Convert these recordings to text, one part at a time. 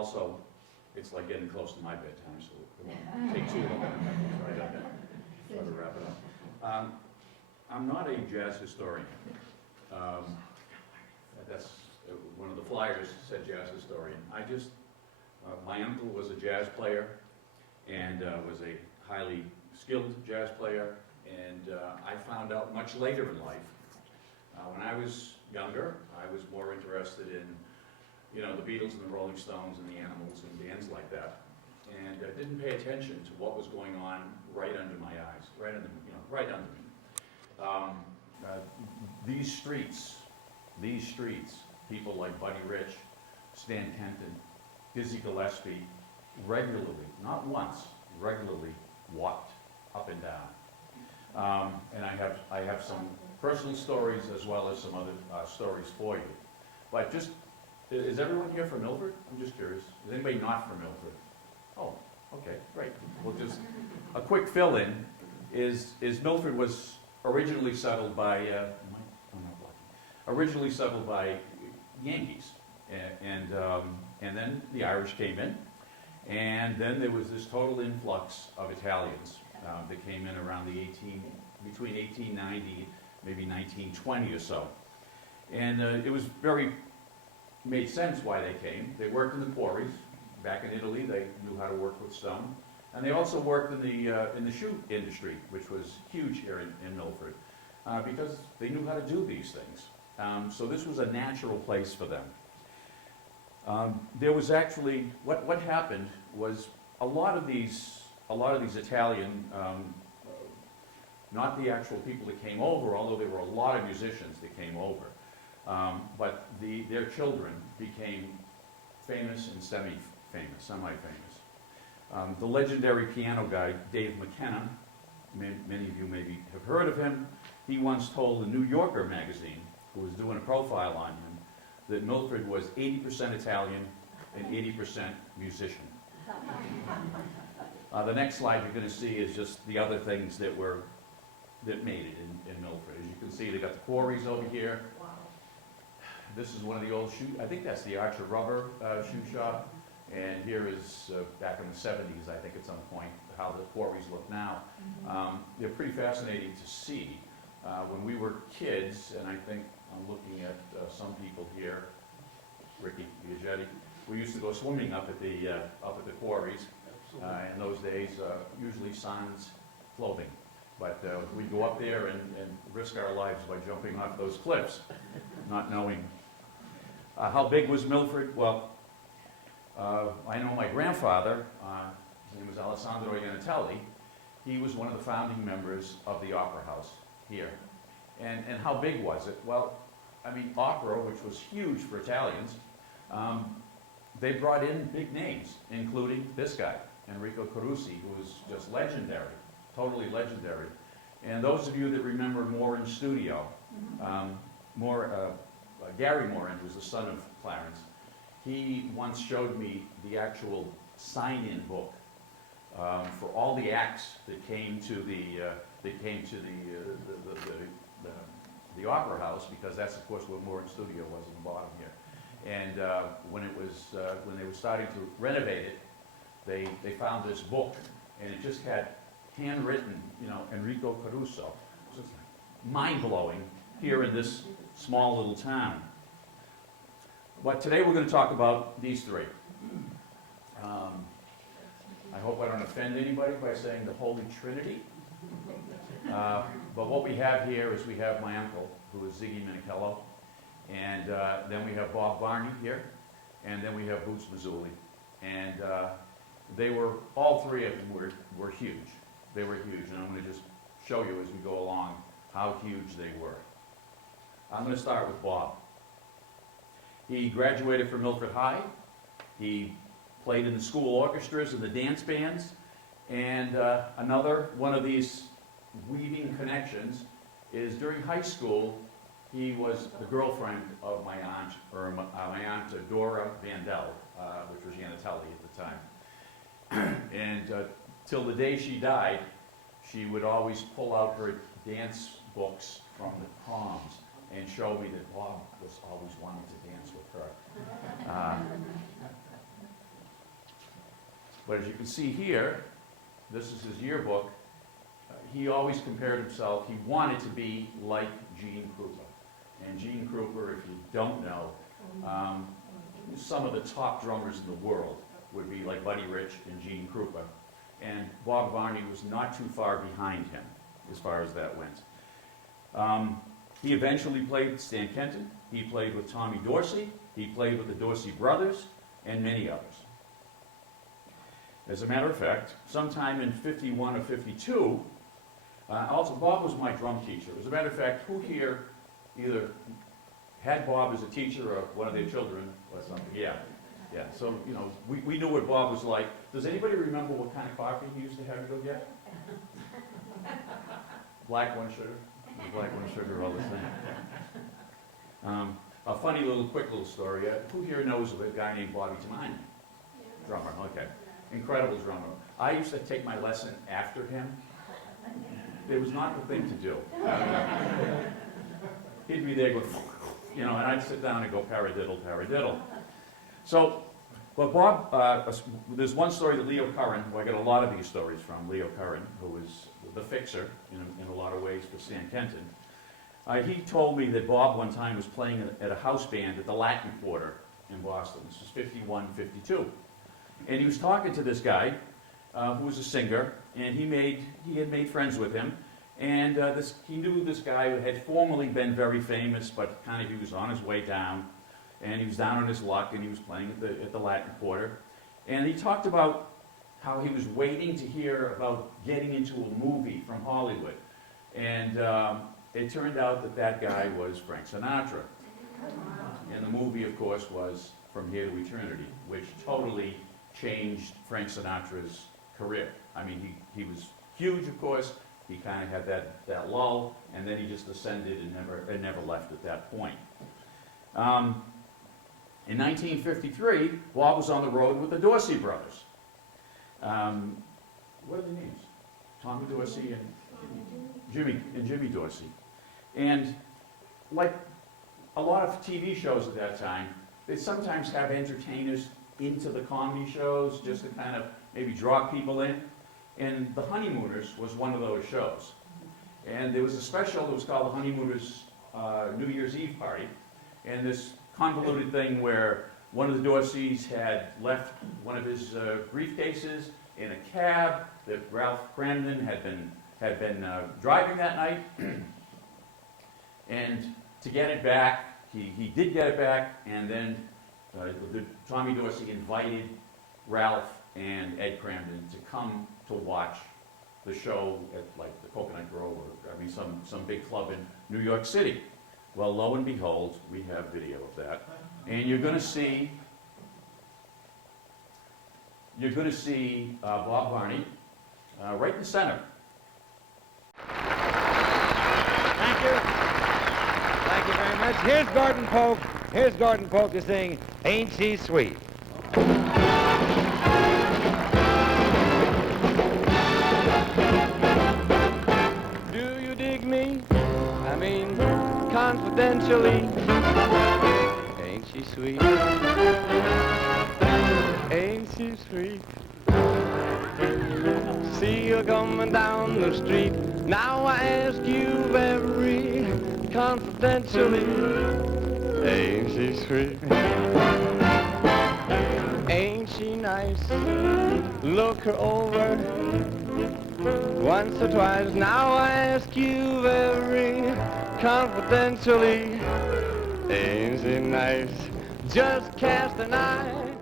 also, it's like getting close to my bedtime, so it won't take too long. Try to wrap it up. I'm not a jazz historian. That's one of the flyers said jazz historian. My uncle was a jazz player and was a highly skilled jazz player, and I found out much later in life. When I was younger, I was more interested in, you know, the Beatles and the Rolling Stones and the Animals and bands like that, and I didn't pay attention to what was going on right under my eyes, right under me. These streets, people like Buddy Rich, Stan Kenton, Dizzy Gillespie, regularly, not once, regularly walked up and down. And I have some personal stories as well as some other stories for you. But just, is everyone here from Milford? I'm just curious. Is anybody not from Milford? Oh, okay, great. Well, just a quick fill-in is Milford was originally settled by Yankees, and then the Irish came in, and then there was this total influx of Italians that came in around between 1890, maybe 1920 or so, and it was made sense why they came. They worked in the quarries back in Italy. They knew how to work with stone, and they also worked in the shoe industry, which was huge here in Milford, because they knew how to do these things. So this was a natural place for them. There was actually what happened was a lot of these Italian, not the actual people that came over, although there were a lot of musicians that came over, but their children became famous and semi-famous. The legendary piano guy Dave McKenna, many of you maybe have heard of him. He once told the New Yorker magazine, who was doing a profile on him, that Milford was 80% Italian and 80% musician. The next slide you're going to see is just the other things that made it in Milford. As you can see, they got the quarries over here. Wow. This is one of the old I think that's the Archer Rubber shoe shop. And here is, back in the 70s, I think at some point, how the quarries look now. They're pretty fascinating to see. When we were kids, and I think I'm looking at some people here, Ricky Biagetti, we used to go swimming up at the quarries. In those days, usually sans clothing. But we'd go up there and risk our lives by jumping off those cliffs, not knowing. How big was Milford? Well, I know my grandfather, his name was Alessandro Iannatelli. He was one of the founding members of the Opera House here. And how big was it? Well, I mean, opera, which was huge for Italians, they brought in big names, including this guy, Enrico Carusi, who was just legendary, totally legendary. And those of you that remember Morin Studio, Gary Morin, who was the son of Clarence, he once showed me the actual sign-in book for all the acts that came to the Opera House, because that's of course where Morin Studio was in the bottom here. And when they were starting to renovate it, they found this book, and it just had handwritten, Enrico Caruso. It was just mind-blowing here in this small little town. But today we're going to talk about these three. I hope I don't offend anybody by saying the Holy Trinity. But what we have here is we have my uncle, who is Ziggy Minichello, and then we have Bob Varney here, and then we have Boots Mazzulli. And all three of them were huge. They were huge, and I'm going to just show you as we go along how huge they were. I'm going to start with Bob. He graduated from Milford High. He played in the school orchestras and the dance bands. And another one of these weaving connections is during high school, he was the girlfriend of my aunt, my aunt Dora Vandell, which was Iannatelli at the time. And till the day she died, she would always pull out her dance books from the proms and show me that Bob was always wanting to dance with her. But as you can see here, this is his yearbook. He always compared himself, he wanted to be like Gene Krupa. And Gene Krupa, if you don't know, some of the top drummers in the world would be like Buddy Rich and Gene Krupa. And Bob Varney was not too far behind him as far as that went. He eventually played with Stan Kenton. He played with Tommy Dorsey. He played with the Dorsey brothers and many others. As a matter of fact, sometime in 51 or 52, also Bob was my drum teacher. As a matter of fact, who here either had Bob as a teacher or one of their children or something? Yeah. Yeah, so, you know, we knew what Bob was like. Does anybody remember what kind of coffee he used to have you go get? Black one sugar? Black one sugar, all the same. A funny little, quick little story. Who here knows of a guy named Bobby Tamani? Drummer, okay. Incredible drummer. I used to take my lesson after him. It was not the thing to do. He'd be there going, you know, and I'd sit down and go paradiddle, paradiddle. So, but Bob, there's one story that Leo Curran, who I get a lot of these stories from, Leo Curran, who was the fixer in a lot of ways for Stan Kenton. He told me that Bob one time was playing at a house band at the Latin Quarter in Boston. This was 51, 52. And he was talking to this guy who was a singer, and he had made friends with him. And he knew this guy who had formerly been very famous, but kind of he was on his way down. And he was down on his luck, and he was playing at the Latin Quarter. And he talked about how he was waiting to hear about getting into a movie from Hollywood. And it turned out that that guy was Frank Sinatra. And the movie, of course, was From Here to Eternity, which totally changed Frank Sinatra's career. I mean, he was huge, of course. He kind of had that lull, and then he just ascended and never left at that point. In 1953, Bob was on the road with the Dorsey brothers. What are their names? Tommy Dorsey and Jimmy Dorsey. And like a lot of TV shows at that time, they sometimes have entertainers into the comedy shows just to kind of maybe draw people in. And The Honeymooners was one of those shows. And there was a special that was called The Honeymooners New Year's Eve Party. And this convoluted thing where one of the Dorseys had left one of his briefcases in a cab that Ralph Cramden had been driving that night. And to get it back, he did get it back, and then Tommy Dorsey invited Ralph and Ed Cramden to come to watch the show at like the Coconut Grove, or I mean some big club in New York City. Well, lo and behold, we have video of that, and you're going to see Bob Varney right in the center. Thank you. Thank you very much. Here's Gordon Polk. Here's Gordon Polk to sing Ain't She Sweet. Do you dig me? I mean, confidentially. Ain't she sweet? Ain't she sweet? See you coming down the street. Now I ask you very confidentially. Ain't she sweet? Ain't she nice? Look her over once or twice. Now I ask you very confidentially. Ain't she nice? Just cast an eye.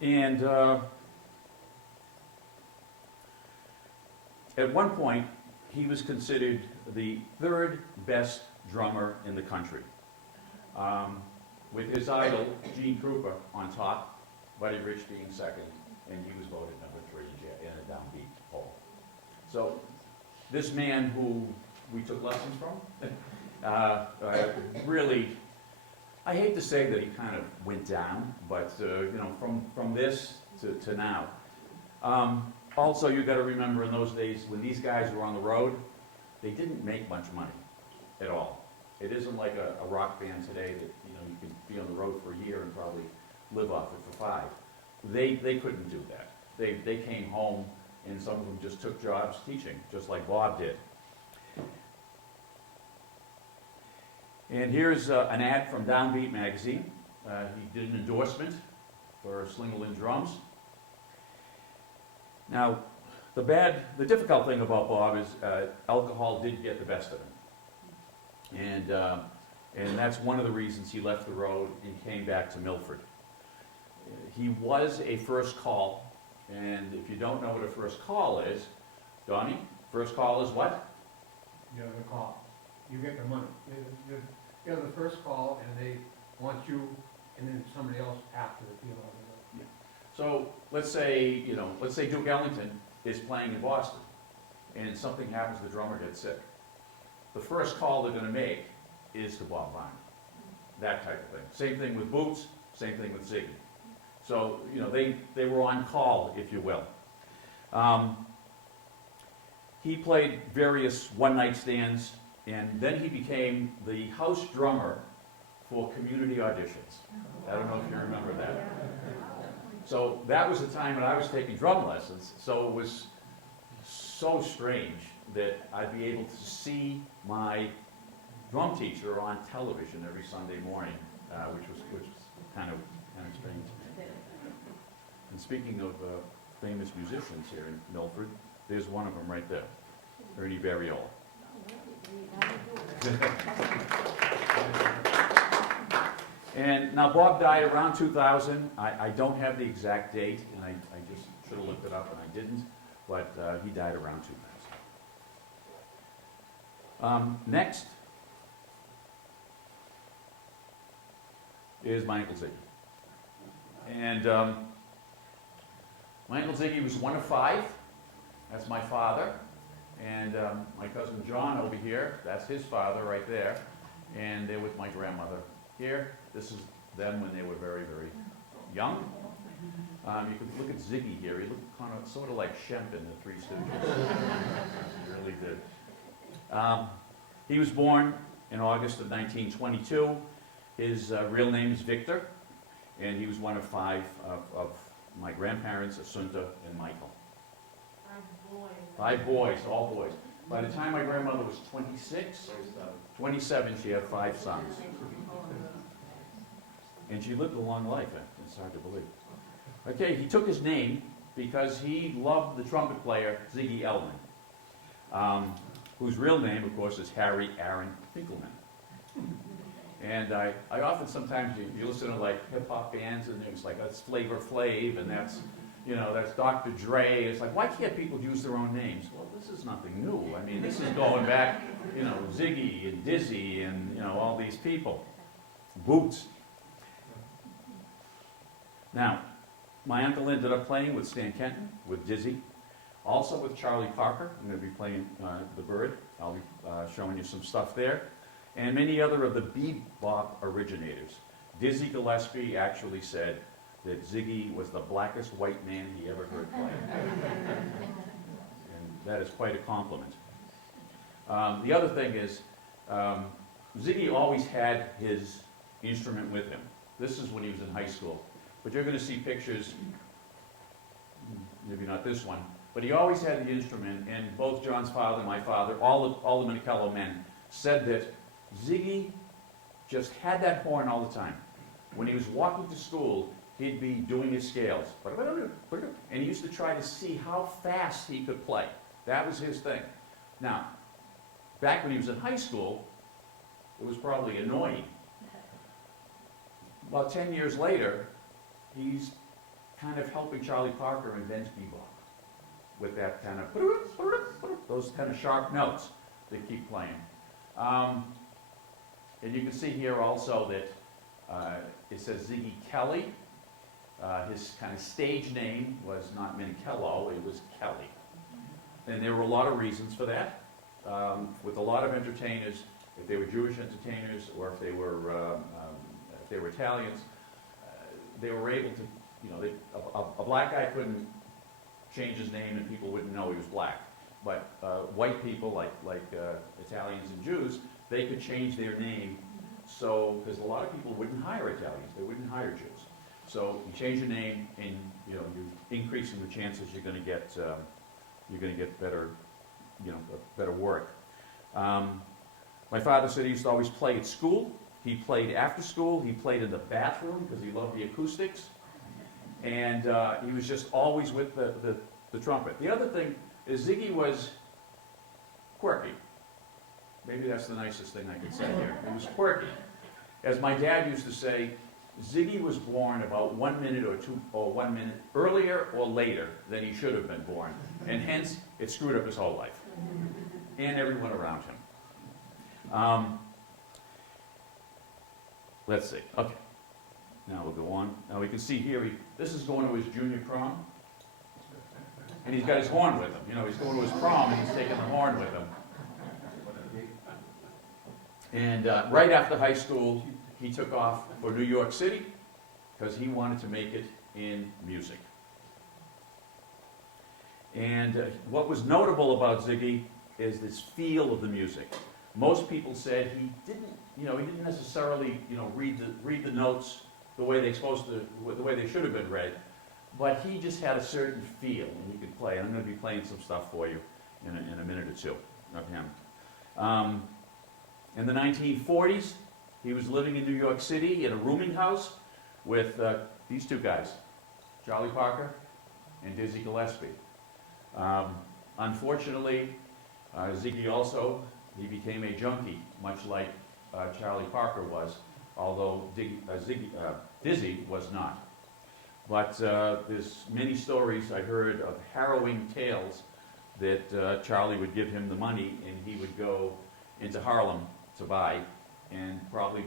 And at one point, he was considered the third best drummer in the country, with his idol, Gene Krupa, on top, Buddy Rich being second, and he was voted number 3 in a downbeat poll. So this man who we took lessons from, really, I hate to say that he kind of went down, but you know, from this to now. Also, you got to remember in those days when these guys were on the road, they didn't make much money at all. It isn't like a rock band today that you can be on the road for a year and probably live off it for 5. They couldn't do that. They came home, and some of them just took jobs teaching, just like Bob did. And here's an ad from Downbeat magazine. He did an endorsement for Slingerland drums. Now, the difficult thing about Bob is alcohol did get the best of him. And that's one of the reasons he left the road and came back to Milford. He was a first call, and if you don't know what a first call is, Donnie, first call is what? You have the call. You get the money. You have the first call, and they want you, and then somebody else after the deal. So let's say Duke Ellington is playing in Boston, and something happens, the drummer gets sick. The first call they're going to make is to Bob Varney. That type of thing. Same thing with Boots, same thing with Ziggy. So, they were on call, if you will. He played various one-night stands, and then he became the house drummer for community auditions. I don't know if you remember that. So that was the time when I was taking drum lessons, so it was so strange that I'd be able to see my drum teacher on television every Sunday morning, which was kind of strange. And speaking of famous musicians here in Milford, there's one of them right there, Ernie Barriola. And now Bob died around 2000. I don't have the exact date, and I just should have looked it up, and I didn't, but he died around 2000. Next is my Uncle Ziggy. And my Uncle Ziggy was one of 5. That's my father. And my cousin John over here, that's his father right there. And they're with my grandmother here. This is them when they were very, very young. You could look at Ziggy here. He looked sort of like Shemp in the Three Stooges. He really did. He was born in August of 1922. His real name is Victor, and he was one of 5 of my grandparents, Assunta and Michael. 5 boys, all boys. By the time my grandmother was 27, she had 5 sons. And she lived a long life, it's hard to believe. Okay, he took his name because he loved the trumpet player, Ziggy Elman, whose real name, of course, is Harry Aaron Finkelman. And I often sometimes, you listen to like hip-hop bands, and it's like, that's Flavor Flav, and that's Dr. Dre. It's like, why can't people use their own names? Well, this is nothing new. I mean, this is going back, Ziggy and Dizzy and, all these people. Boots. Now, my uncle ended up playing with Stan Kenton, with Dizzy, also with Charlie Parker. I'm going to be playing the Bird. I'll be showing you some stuff there. And many other of the bebop originators. Dizzy Gillespie actually said that Ziggy was the blackest white man he ever heard play. And that is quite a compliment. The other thing is, Ziggy always had his instrument with him. This is when he was in high school. But you're going to see pictures, maybe not this one, but he always had the instrument, and both John's father and my father, all the Minicello men, said that Ziggy just had that horn all the time. When he was walking to school, he'd be doing his scales. And he used to try to see how fast he could play. That was his thing. Now, back when he was in high school, it was probably annoying. About 10 years later, he's kind of helping Charlie Parker invent bebop with that kind of, those kind of sharp notes they keep playing. And you can see here also that it says Ziggy Kelly. His kind of stage name was not Minicello, it was Kelly. And there were a lot of reasons for that. With a lot of entertainers, if they were Jewish entertainers or if they were Italians, they were able to, a black guy couldn't change his name and people wouldn't know he was black. But white people, like Italians and Jews, they could change their name, because a lot of people wouldn't hire Italians, they wouldn't hire Jews. So you change your name, and you know you're increasing the chances you're going to get better, you know, better work. My father said he used to always play at school. He played after school. He played in the bathroom because he loved the acoustics, and he was just always with the trumpet. The other thing is Ziggy was quirky. Maybe that's the nicest thing I could say here. He was quirky. As my dad used to say, Ziggy was born about 1 minute or 1 minute earlier or later than he should have been born. And hence, it screwed up his whole life. And everyone around him. Let's see. Okay. Now we'll go on. Now we can see here, this is going to his junior prom. And he's got his horn with him. You know, he's going to his prom and he's taking the horn with him. And right after high school, he took off for New York City because he wanted to make it in music. And what was notable about Ziggy is this feel of the music. Most people said he didn't necessarily, read the notes the way they should have been read, but he just had a certain feel, and he could play. And I'm going to be playing some stuff for you in a minute or two of him. In the 1940s, he was living in New York City in a rooming house with these two guys, Charlie Parker and Dizzy Gillespie. Unfortunately, Ziggy also, he became a junkie, much like Charlie Parker was, although Dizzy was not. But there's many stories I heard of harrowing tales that Charlie would give him the money and he would go into Harlem to buy, and probably,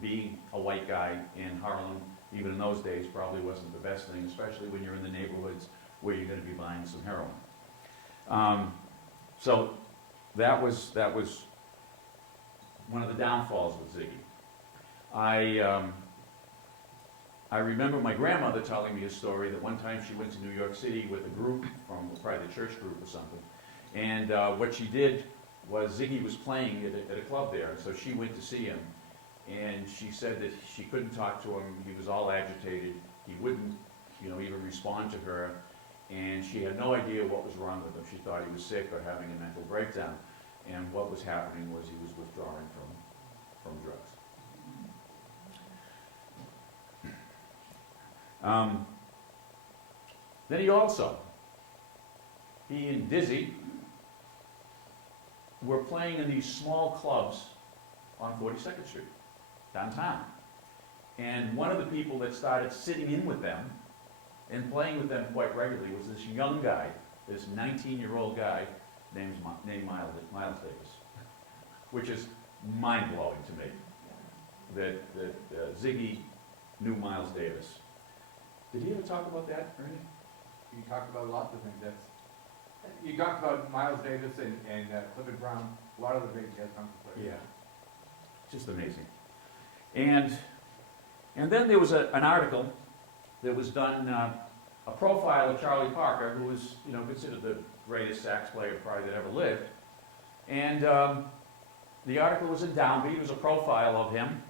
being a white guy in Harlem, even in those days, probably wasn't the best thing, especially when you're in the neighborhoods where you're going to be buying some heroin. So that was one of the downfalls with Ziggy. I remember my grandmother telling me a story that one time she went to New York City with a group from probably the church group or something, and what she did was Ziggy was playing at a club there, so she went to see him, and she said that she couldn't talk to him. He was all agitated. He wouldn't, even respond to her, and she had no idea what was wrong with him. She thought he was sick or having a mental breakdown, and what was happening was he was withdrawing from drugs. Then he and Dizzy were playing in these small clubs on 42nd Street, downtown. And one of the people that started sitting in with them and playing with them quite regularly was this young guy, this 19-year-old guy named Miles Davis, which is mind-blowing to me, that Ziggy knew Miles Davis. Did he ever talk about that, Ernie? You talked about lots of things. You talked about Miles Davis and Clifford Brown, a lot of the big jazz players. Yeah, just amazing. And then there was an article that was done, a profile of Charlie Parker, who was considered the greatest sax player probably that ever lived. And the article was in Downbeat. It was a profile of him,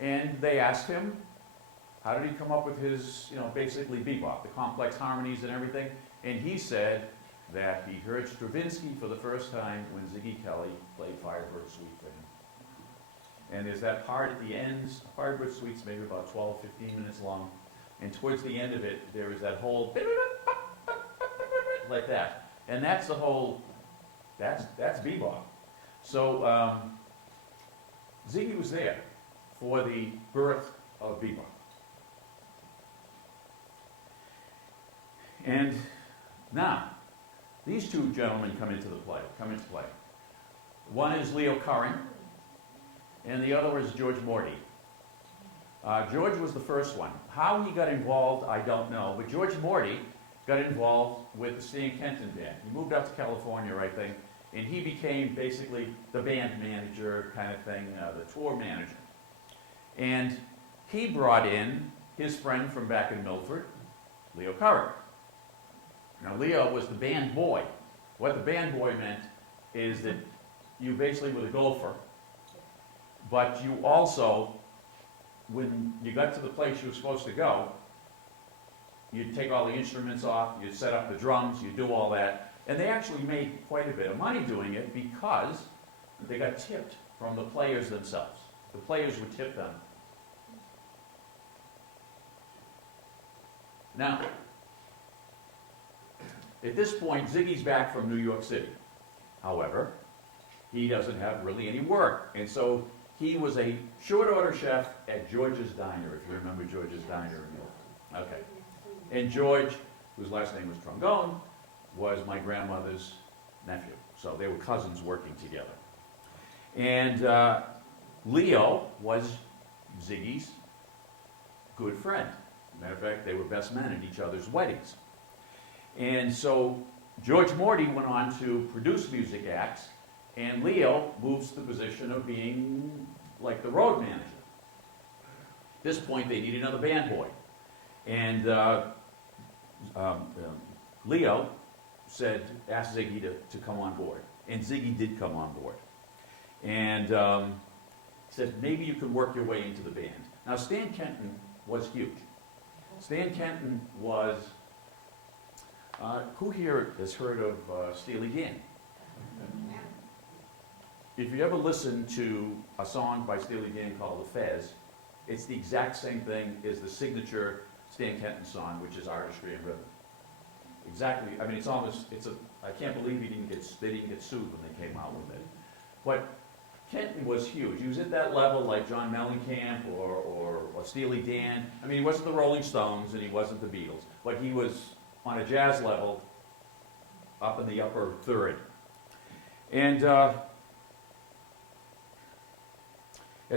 and they asked him, how did he come up with his, basically bebop, the complex harmonies and everything? And he said that he heard Stravinsky for the first time when Ziggy Kelly played Firebird Suite for him. And there's that part at the end. Firebird Suite's maybe about 12, 15 minutes long. And towards the end of it, there is that whole like that. And that's the whole, that's bebop. So Ziggy was there for the birth of bebop. And now, these two gentlemen come into play. One is Leo Curran, and the other is George Morty. George was the first one. How he got involved, I don't know, but George Morty got involved with the Stan Kenton band. He moved out to California, I think, and he became basically the band manager kind of thing, the tour manager. And he brought in his friend from back in Milford, Leo Curran. Now, Leo was the band boy. What the band boy meant is that you basically were the gopher, but you also, when you got to the place you were supposed to go, you'd take all the instruments off, you'd set up the drums, you'd do all that. And they actually made quite a bit of money doing it because they got tipped from the players themselves. The players would tip them. Now, at this point, Ziggy's back from New York City. However, he doesn't have really any work. And so he was a short order chef at George's Diner, if you remember George's Diner in Milford. Okay. And George, whose last name was Trongone, was my grandmother's nephew. So they were cousins working together. And Leo was Ziggy's good friend. Matter of fact, they were best men at each other's weddings. And so George Morty went on to produce music acts, and Leo moves to the position of being like the road manager. At this point, they need another band boy. And Leo asked Ziggy to come on board. And Ziggy did come on board. And said, maybe you could work your way into the band. Now, Stan Kenton was huge. Stan Kenton was, who here has heard of Steely Dan? If you ever listen to a song by Steely Dan called The Fez, it's the exact same thing as the signature Stan Kenton song, which is Artistry and Rhythm. Exactly, I mean, I can't believe they didn't get sued when they came out with it. But Kenton was huge. He was at that level like John Mellencamp or Steely Dan. I mean, he wasn't the Rolling Stones and he wasn't the Beatles, but he was on a jazz level up in the upper third. And at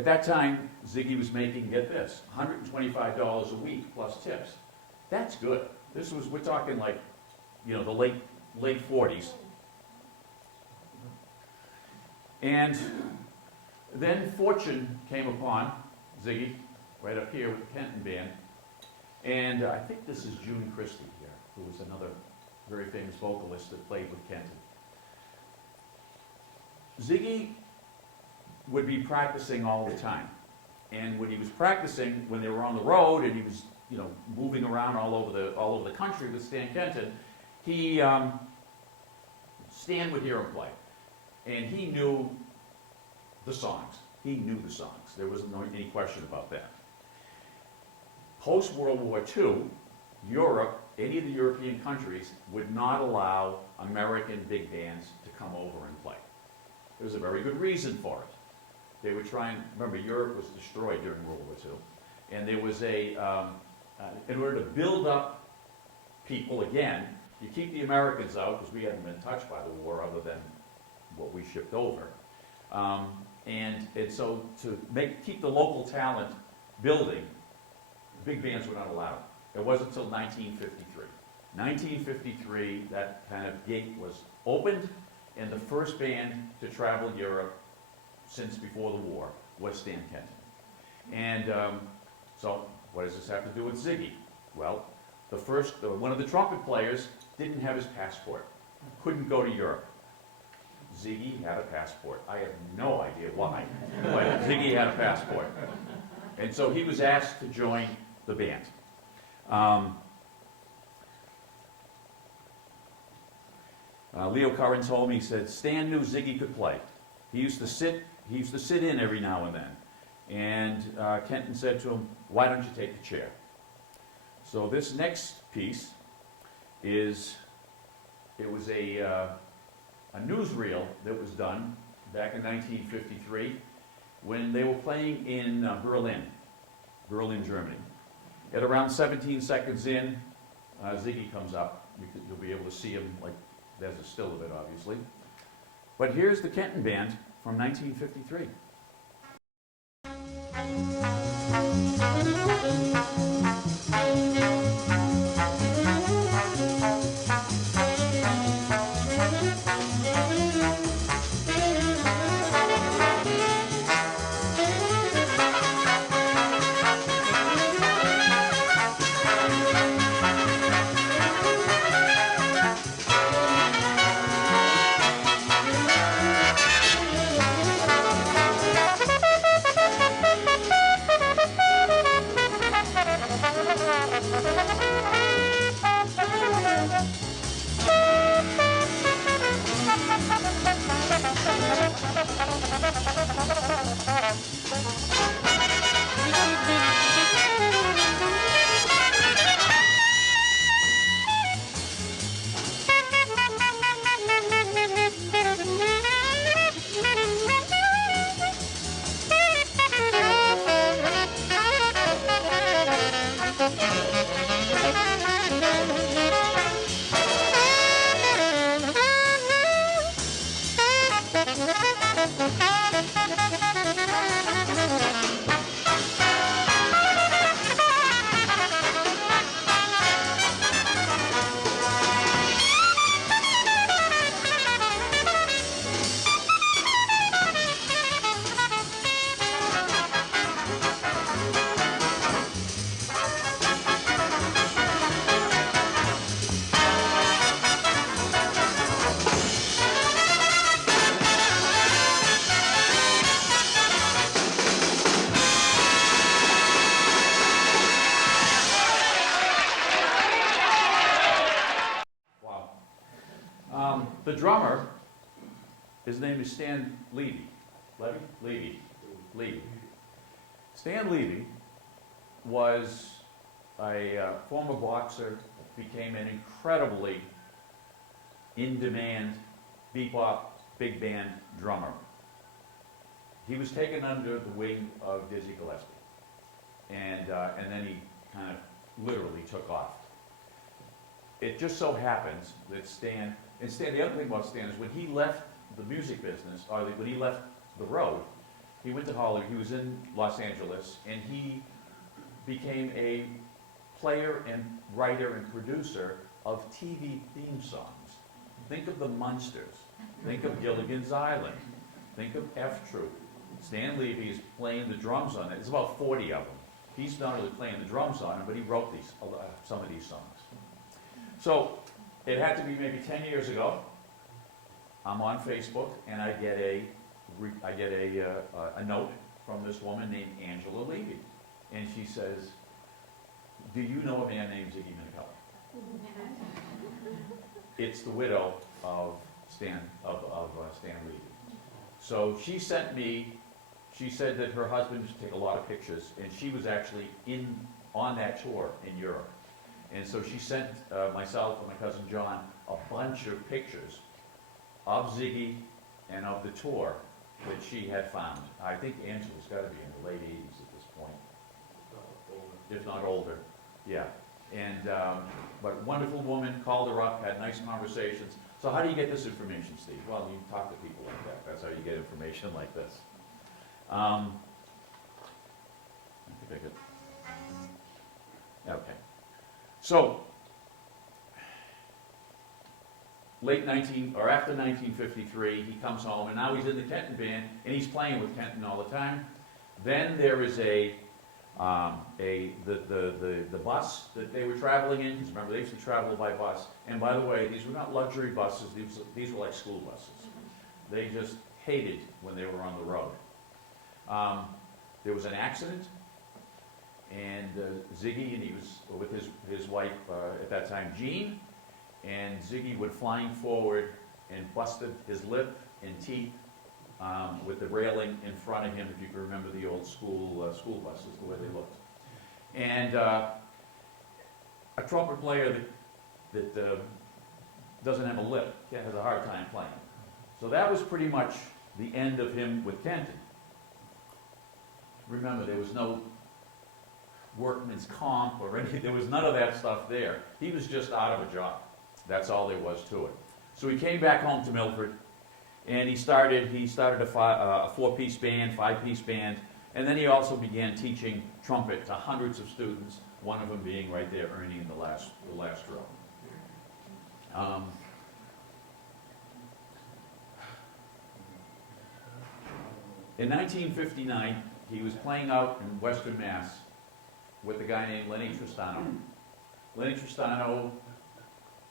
that time, Ziggy was making, get this, $125 a week plus tips. That's good. We're talking like, the late 40s. And then fortune came upon Ziggy, right up here with the Kenton Band. And I think this is June Christie here, who was another very famous vocalist that played with Kenton. Ziggy would be practicing all the time. And when he was practicing, when they were on the road and he was, moving around all over the country with Stan Kenton, Stan would hear him play. And he knew the songs. He knew the songs. There wasn't any question about that. Post-World War II, Europe, any of the European countries would not allow American big bands to come over and play. There was a very good reason for it. They were trying, remember, Europe was destroyed during World War II, and there was in order to build up people again, you keep the Americans out, because we hadn't been touched by the war other than what we shipped over. And so to keep the local talent building, big bands were not allowed. It wasn't until 1953. 1953, that kind of gate was opened, and the first band to travel Europe since before the war was Stan Kenton. And so what does this have to do with Ziggy? Well, one of the trumpet players didn't have his passport, couldn't go to Europe. Ziggy had a passport. I have no idea why, but Ziggy had a passport. And so he was asked to join the band. Leo Curran told me, he said, Stan knew Ziggy could play. He used to sit in every now and then. And Kenton said to him, why don't you take the chair? So this next piece it was a newsreel that was done back in 1953 when they were playing in Berlin, Germany. At around 17 seconds in, Ziggy comes up. You'll be able to see him, like, there's a still of it, obviously. But here's the Kenton Band from 1953. drummer, his name is Stan Levy. Levy. Stan Levy was a former boxer, became an incredibly in-demand bebop big band drummer. He was taken under the wing of Dizzy Gillespie, and then he kind of literally took off. It just so happens that Stan, the other thing about Stan is when he left the music business, or when he left the road, he went to Hollywood, he was in Los Angeles, and he became a player and writer and producer of TV theme songs. Think of the Munsters, think of Gilligan's Island, think of F Troop. Stan Levy is playing the drums on it. There's about 40 of them. He's not only playing the drums on it, but he wrote some of these songs. So it had to be maybe 10 years ago. I'm on Facebook, and I get a note from this woman named Angela Levy, and she says, "Do you know a man named Ziggy Minicella?" It's the widow of Stan Levy. So she sent me. She said that her husband used to take a lot of pictures, and she was actually on that tour in Europe. And so she sent myself and my cousin John a bunch of pictures of Ziggy and of the tour that she had found. I think Angela's got to be in the late 80s at this point, if not older. Yeah. And but wonderful woman, called her up, had nice conversations. So how do you get this information, Steve? Well, you talk to people like that. That's how you get information like this. I think I could. Okay. So, after 1953, he comes home, and now he's in the Kenton band, and he's playing with Kenton all the time. Then there is the bus that they were traveling in, because remember, they used to travel by bus. And by the way, these were not luxury buses, these were like school buses. They just hated when they were on the road. There was an accident, and Ziggy, and he was with his wife at that time, Jean, and Ziggy went flying forward and busted his lip and teeth with the railing in front of him, if you can remember the old school buses, the way they looked. And a trumpet player that doesn't have a lip has a hard time playing. So that was pretty much the end of him with Kenton. Remember, there was no workman's comp or anything. There was none of that stuff there. He was just out of a job. That's all there was to it. So he came back home to Milford, and he started a four-piece band, five-piece band, and then he also began teaching trumpet to hundreds of students, one of them being right there, Ernie, in the last row. In 1959, he was playing out in Western Mass with a guy named Lenny Tristano. Lenny Tristano,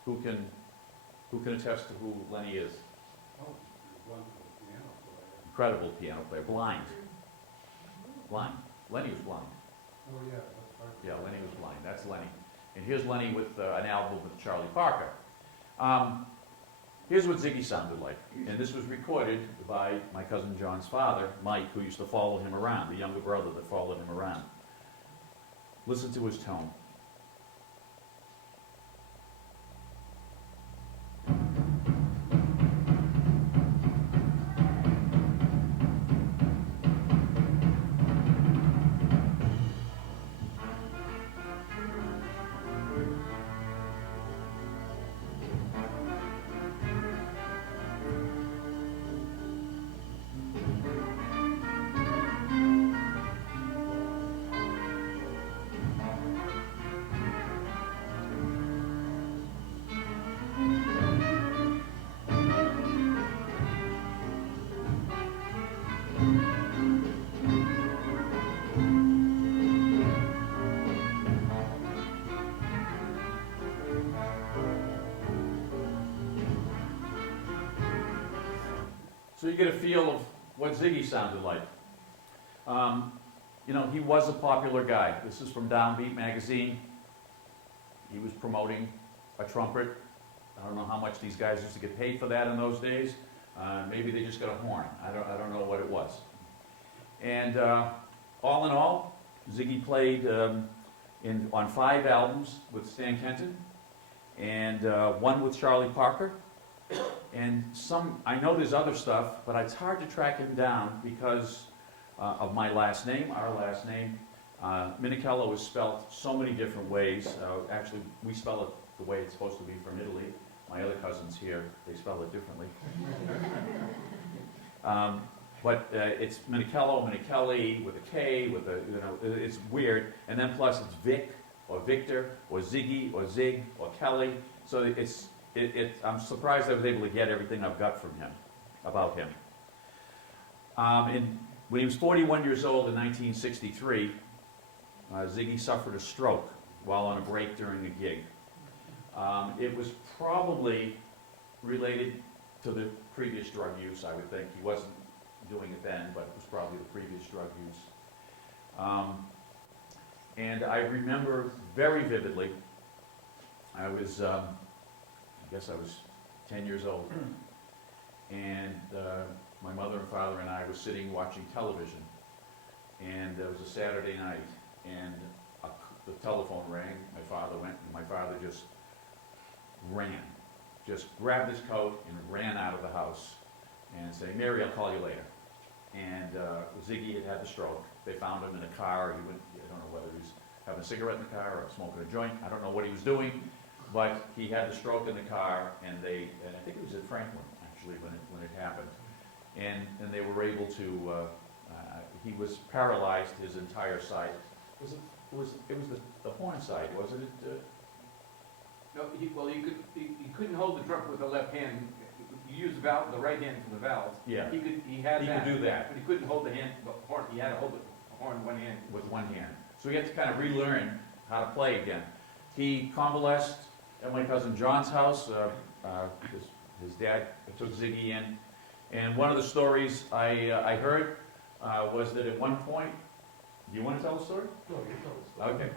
who can attest to who Lenny is? Oh, wonderful piano player. Incredible piano player. Blind. Lenny was blind. Oh, yeah, that's right. Yeah, Lenny was blind. That's Lenny. And here's Lenny with an album with Charlie Parker. Here's what Ziggy sounded like. And this was recorded by my cousin John's father, Mike, who used to follow him around, the younger brother that followed him around. Listen to his tone. So you get a feel of what Ziggy sounded like. He was a popular guy. This is from Downbeat magazine. He was promoting a trumpet. I don't know how much these guys used to get paid for that in those days. Maybe they just got a horn. I don't know what it was. And all in all, Ziggy played on 5 albums with Stan Kenton, and 1 with Charlie Parker. And I know there's other stuff, but it's hard to track him down because of my last name, our last name. Minichello is spelled so many different ways. Actually, we spell it the way it's supposed to be from Italy. My other cousins here, they spell it differently. But it's Minichello, Minichelli, with a K, with a, it's weird. And then plus it's Vic, or Victor, or Ziggy, or Zig, or Kelly. So I'm surprised I was able to get everything I've got from him, about him. When he was 41 years old in 1963, Ziggy suffered a stroke while on a break during a gig. It was probably related to the previous drug use, I would think. He wasn't doing it then, but it was probably the previous drug use. And I remember very vividly, I guess I was 10 years old, and my mother and father and I were sitting watching television, and it was a Saturday night, and the telephone rang. My father went, and my father just grabbed his coat and ran out of the house and said, "Mary, I'll call you later." And Ziggy had the stroke. They found him in a car. I don't know whether he was having a cigarette in the car or smoking a joint. I don't know what he was doing, but he had the stroke in the car, and I think it was in Franklin, actually, when it happened. And they were able to, he was paralyzed his entire side. It was the horn side, wasn't it? No, he couldn't hold the truck with the left hand. You use the right hand for the valves. Yeah. He could do that. But he couldn't hold the horn. He had to hold the horn in one hand. With one hand. So he had to kind of relearn how to play again. He convalesced at my cousin John's house. His dad took Ziggy in. And one of the stories I heard was that at one point, do you want to tell the story? No, you tell us. Okay,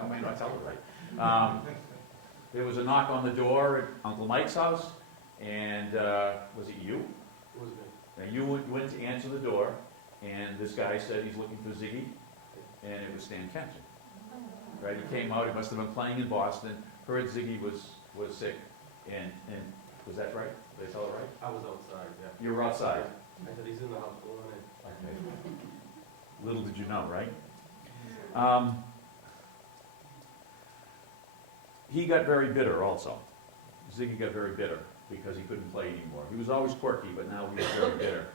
I may not tell it right. There was a knock on the door at Uncle Mike's house, and was it you? It was me. And you went to answer the door, and this guy said he's looking for Ziggy, and it was Stan Kenton. Right? He came out. He must have been playing in Boston. Heard Ziggy was sick, and was that right? Did I tell it right? I was outside, yeah. You were outside. I said, he's in the house, go on in. Okay. Little did you know, right? He got very bitter also. Ziggy got very bitter because he couldn't play anymore. He was always quirky, but now he was very bitter.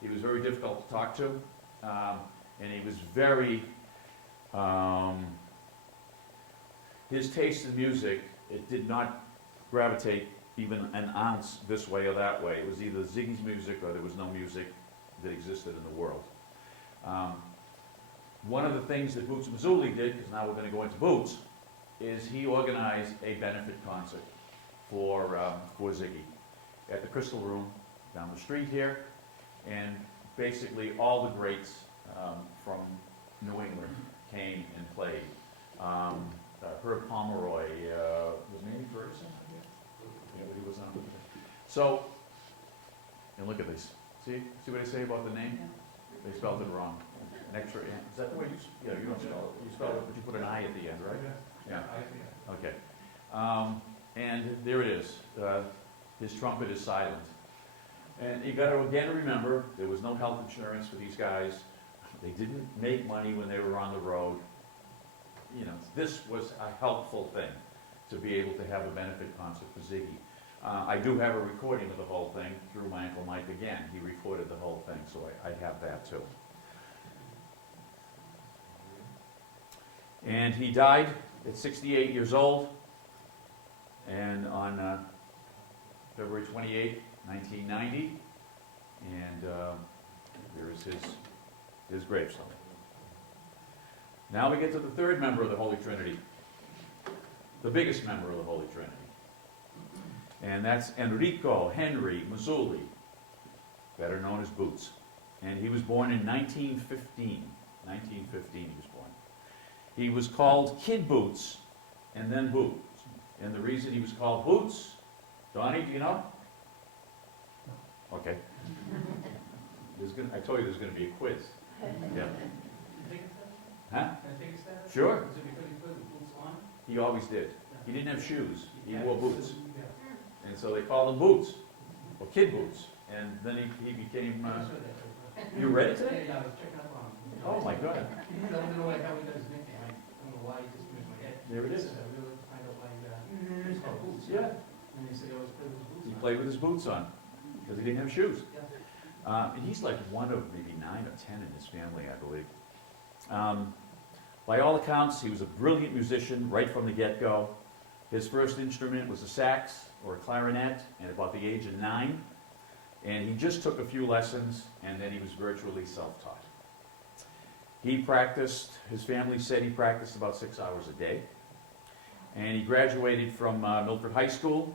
He was very difficult to talk to, and he was very, his taste in music, it did not gravitate even an ounce this way or that way. It was either Ziggy's music or there was no music that existed in the world. One of the things that Boots Mazzulli did, because now we're going to go into Boots, is he organized a benefit concert for Ziggy at the Crystal Room down the street here, and basically all the greats from New England came and played. Herb Pomeroy, was Mamie Ferguson? Yeah, he was on. So, and look at this. See what I say about the name? They spelled it wrong. An extra, is that the way you don't spell it. You spell it, but you put an I at the end, right? Yeah. Okay. And there it is. His trumpet is silent. And you got to again remember, there was no health insurance for these guys. They didn't make money when they were on the road. You know, this was a helpful thing to be able to have a benefit concert for Ziggy. I do have a recording of the whole thing through my Uncle Mike again. He recorded the whole thing, so I have that too. And he died at 68 years old, and on February 28, 1990, and there is his gravestone. Now we get to the third member of the Holy Trinity, the biggest member of the Holy Trinity, and that's Enrico Henry Mazzulli, better known as Boots. And he was born in 1915. 1915 he was born. He was called Kid Boots and then Boots. And the reason he was called Boots Donnie, do you know? Okay. I told you there's gonna be a quiz. Yeah. Huh? Can I take a stab? Sure. Is it because he put the boots on? He always did. He didn't have shoes. He Yeah. wore boots. Yeah. And so they called him Boots, or Kid Boots. And then he became, I saw that. you read it today? Yeah, I was checking up on him. Oh, my God. I don't know how he got his nickname. I don't know why he just missed my head. There it is. I really like to find out why he's called Boots. Yeah. And they say he always played with his boots He on. played with his boots on, because he didn't have shoes. Yeah. And he's like one of maybe 9 or 10 in his family, I believe. By all accounts, he was a brilliant musician right from the get-go. His first instrument was a sax or a clarinet at about the age of 9. And he just took a few lessons, and then he was virtually self-taught. He practiced, his family said he practiced about 6 hours a day. And he graduated from Milford High School,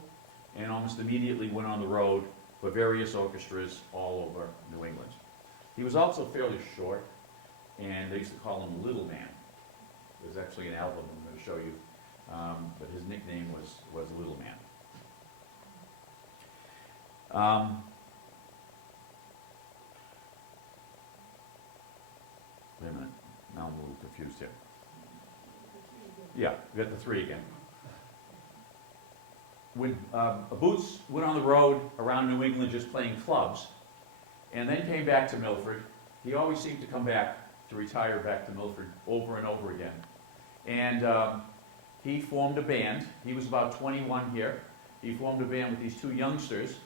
and almost immediately went on the road for various orchestras all over New England. He was also fairly short, and they used to call him Little Man. There's actually an album I'm going to show you, but his nickname was Little Man. Wait a minute, now I'm a little confused here. Yeah, we got the 3 again. When Boots went on the road around New England just playing clubs, and then came back to Milford, he always seemed to come back to retire back to Milford over and over again. And he formed a band. He was about 21 here. He formed a band with these 2 youngsters.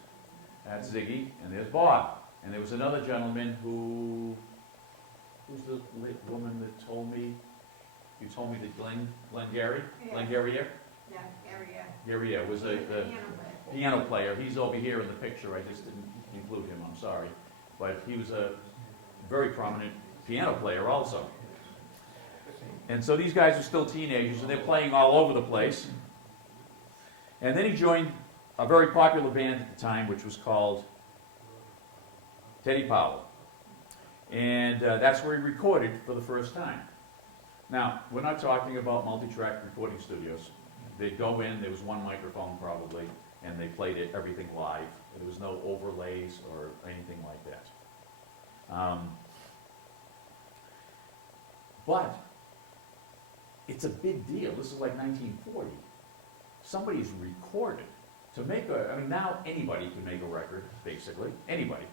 That's Ziggy, and there's Bob. And there was another gentleman who's the woman that told me, you told me that Glengarry? Yeah. Glengarrier? Yeah, area. Garrier was the piano player. He's over here in the picture. I just didn't include him, I'm sorry. But he was a very prominent piano player also. And so these guys are still teenagers, and they're playing all over the place. And then he joined a very popular band at the time, which was called Teddy Powell. And that's where he recorded for the first time. Now, we're not talking about multi-track recording studios. They'd go in, there was one microphone probably, and they played everything live. There was no overlays or anything like that. But it's a big deal. This is like 1940. Somebody's recorded. To make I mean, now anybody can make a record, basically. Anybody.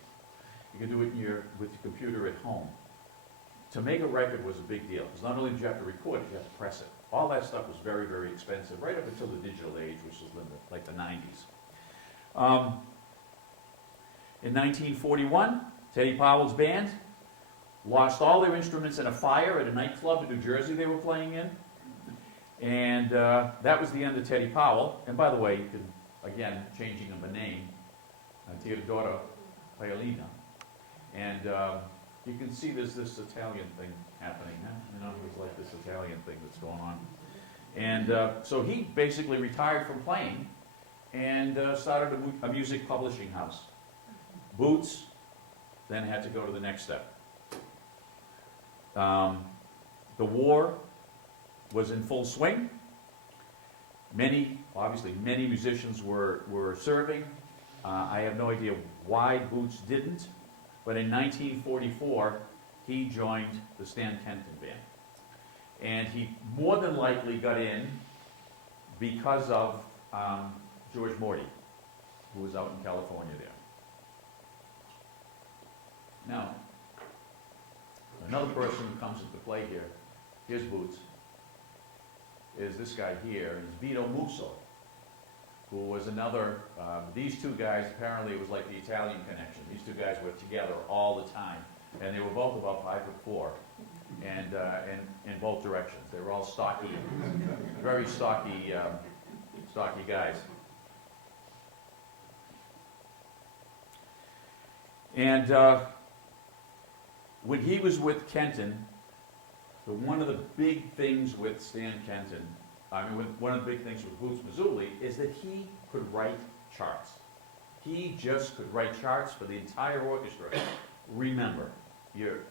You can do it with your computer at home. To make a record was a big deal, because not only did you have to record it, you had to press it. All that stuff was very, very expensive, right up until the digital age, which was like the 90s. In 1941, Teddy Powell's band lost all their instruments in a fire at a nightclub in New Jersey they were playing in. And that was the end of Teddy Powell. And by the way, you can, again, changing of a name, Teodoro Paolina. And you can see there's this Italian thing happening. Huh? You know, there's like this Italian thing that's going on. And so he basically retired from playing and started a music publishing house. Boots then had to go to the next step. The war was in full swing. Obviously many musicians were serving. I have no idea why Boots didn't, but in 1944, he joined the Stan Kenton Band. And he more than likely got in because of George Morty, who was out in California there. Now, another person who comes into play here, here's Boots, is this guy here, is Vito Musso, who was another, these 2 guys, apparently it was like the Italian connection. These 2 guys were together all the time, and they were both about 5'4", and in both directions. They were all stocky, very stocky guys. And when he was with Kenton, one of the big things with Stan Kenton, one of the big things with Boots Mazzulli is that he could write charts. He just could write charts for the entire orchestra. Remember, you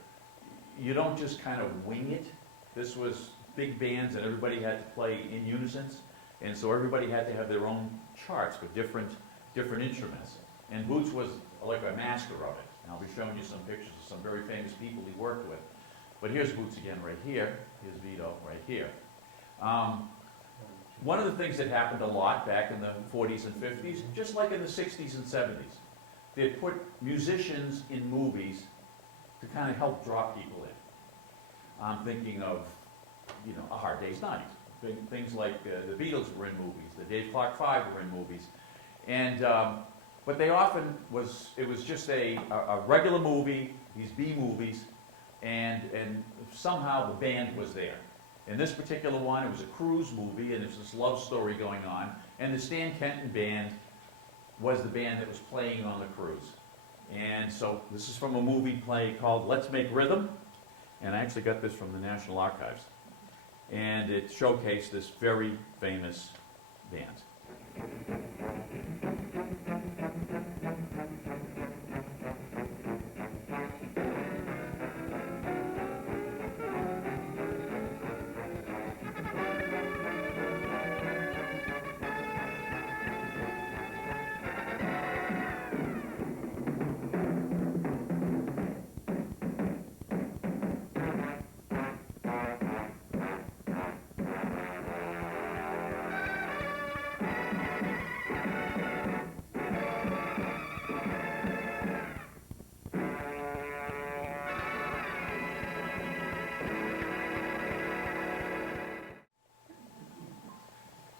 don't just kind of wing it. This was big bands and everybody had to play in unison, and so everybody had to have their own charts for different different instruments. And Boots was like a master of it. And I'll be showing you some pictures of some very famous people he worked with. But here's Boots again right here. Here's Vito right here. One of the things that happened a lot back in the 40s and 50s, just like in the 60s and 70s, they'd put musicians in movies to kind of help draw people in. I'm thinking of, you know, A Hard Day's Night. Things like the Beatles were in movies, the Dave Clark Five were in movies. And, but they often it was just a regular movie, these B movies, and somehow the band was there. In this particular one, it was a cruise movie, and there's this love story going on, and the Stan Kenton Band was the band that was playing on the cruise. And so this is from a movie play called Let's Make Rhythm, and I actually got this from the National Archives. And it showcased this very famous band.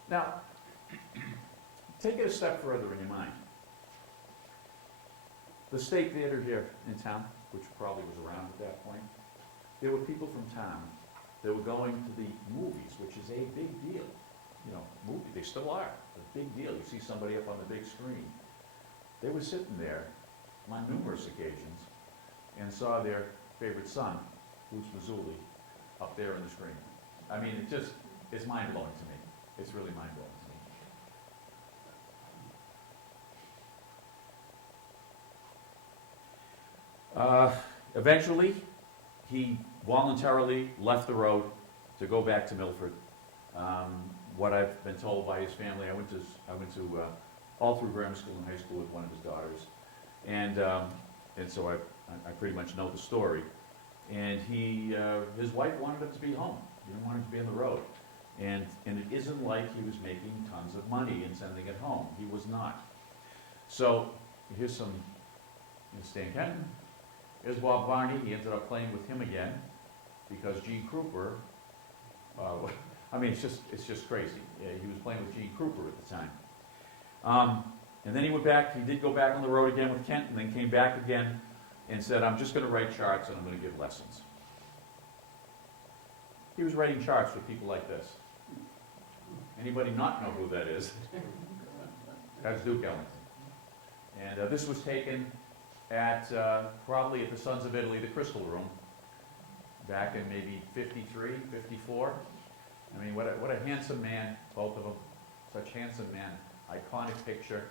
Now, take it a step further in your mind. The State Theater here in town, which probably was around at that point, there were people from town that were going to the movies, which is a big deal. You know, they still are, a big deal. You see somebody up on the big screen. They were sitting there on numerous occasions and saw their favorite son, Boots Mazzulli, up there on the screen. I mean, it's mind-blowing to me. It's really mind-blowing to me. Eventually, he voluntarily left the road to go back to Milford. What I've been told by his family, I went to all through grammar school and high school with one of his daughters, and so I pretty much know the story. And his wife wanted him to be home. He didn't want him to be on the road. And it isn't like he was making tons of money and sending it home. He was not. So here's some Stan Kenton. Here's Bob Varney. He ended up playing with him again because Gene Krupa, I mean, it's just crazy. Yeah, he was playing with Gene Krupa at the time. And then he went back. He did go back on the road again with Kent, and then came back again and said, I'm just going to write charts and I'm going to give lessons. He was writing charts for people like this. Anybody not know who that is? That's Duke Ellington. And this was taken at probably at the Sons of Italy, the Crystal Room, back in maybe 53, 54. I mean, what a handsome man, both of them. Such handsome men. Iconic picture.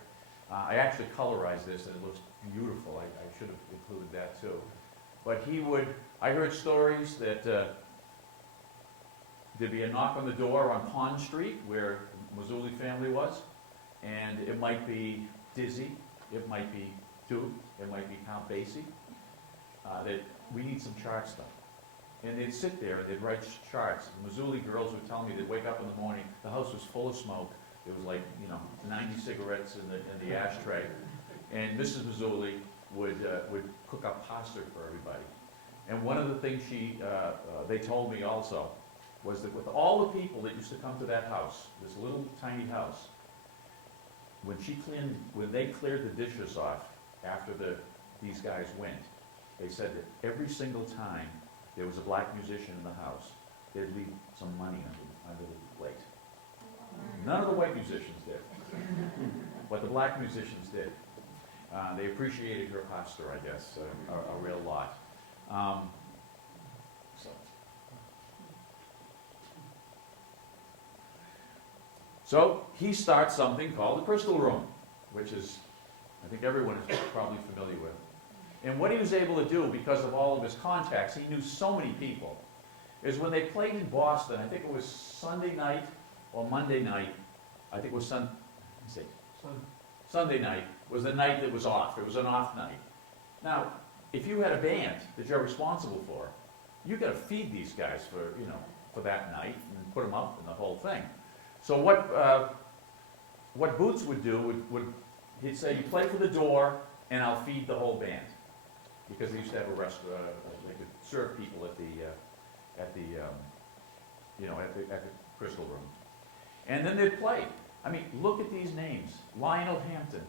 I actually colorized this, and it looks beautiful. I should have included that too. But I heard stories that there'd be a knock on the door on Pond Street, where the Mazzulli family was, and it might be Dizzy, it might be Duke, it might be Count Basie, that we need some charts done. And they'd sit there and they'd write charts. The Mazzulli girls would tell me they'd wake up in the morning, the house was full of smoke. There was like, 90 cigarettes in the ashtray. And Mrs. Mazzulli would cook up pasta for everybody. And one of the things they told me also was that with all the people that used to come to that house, this little tiny house, when they cleared the dishes off after these guys went, they said that every single time there was a black musician in the house, they'd leave some money under the plate. None of the white musicians did, but the black musicians did. They appreciated her pasta, I guess, a real lot. So he starts something called the Crystal Room, which is, I think everyone is probably familiar with. And what he was able to do, because of all of his contacts, he knew so many people, is when they played in Boston, I think it was Sunday night or Monday night, I think it was Sunday night was the night that was off. It was an off night. Now, if you had a band that you're responsible for, you got to feed these guys for, you know, for that night and put them up and the whole thing. So what Boots would do he'd say, you play for the door and I'll feed the whole band, because they used to have a restaurant. They could serve people at the Crystal Room, and then they'd play. I mean, look at these names: Lionel Hampton.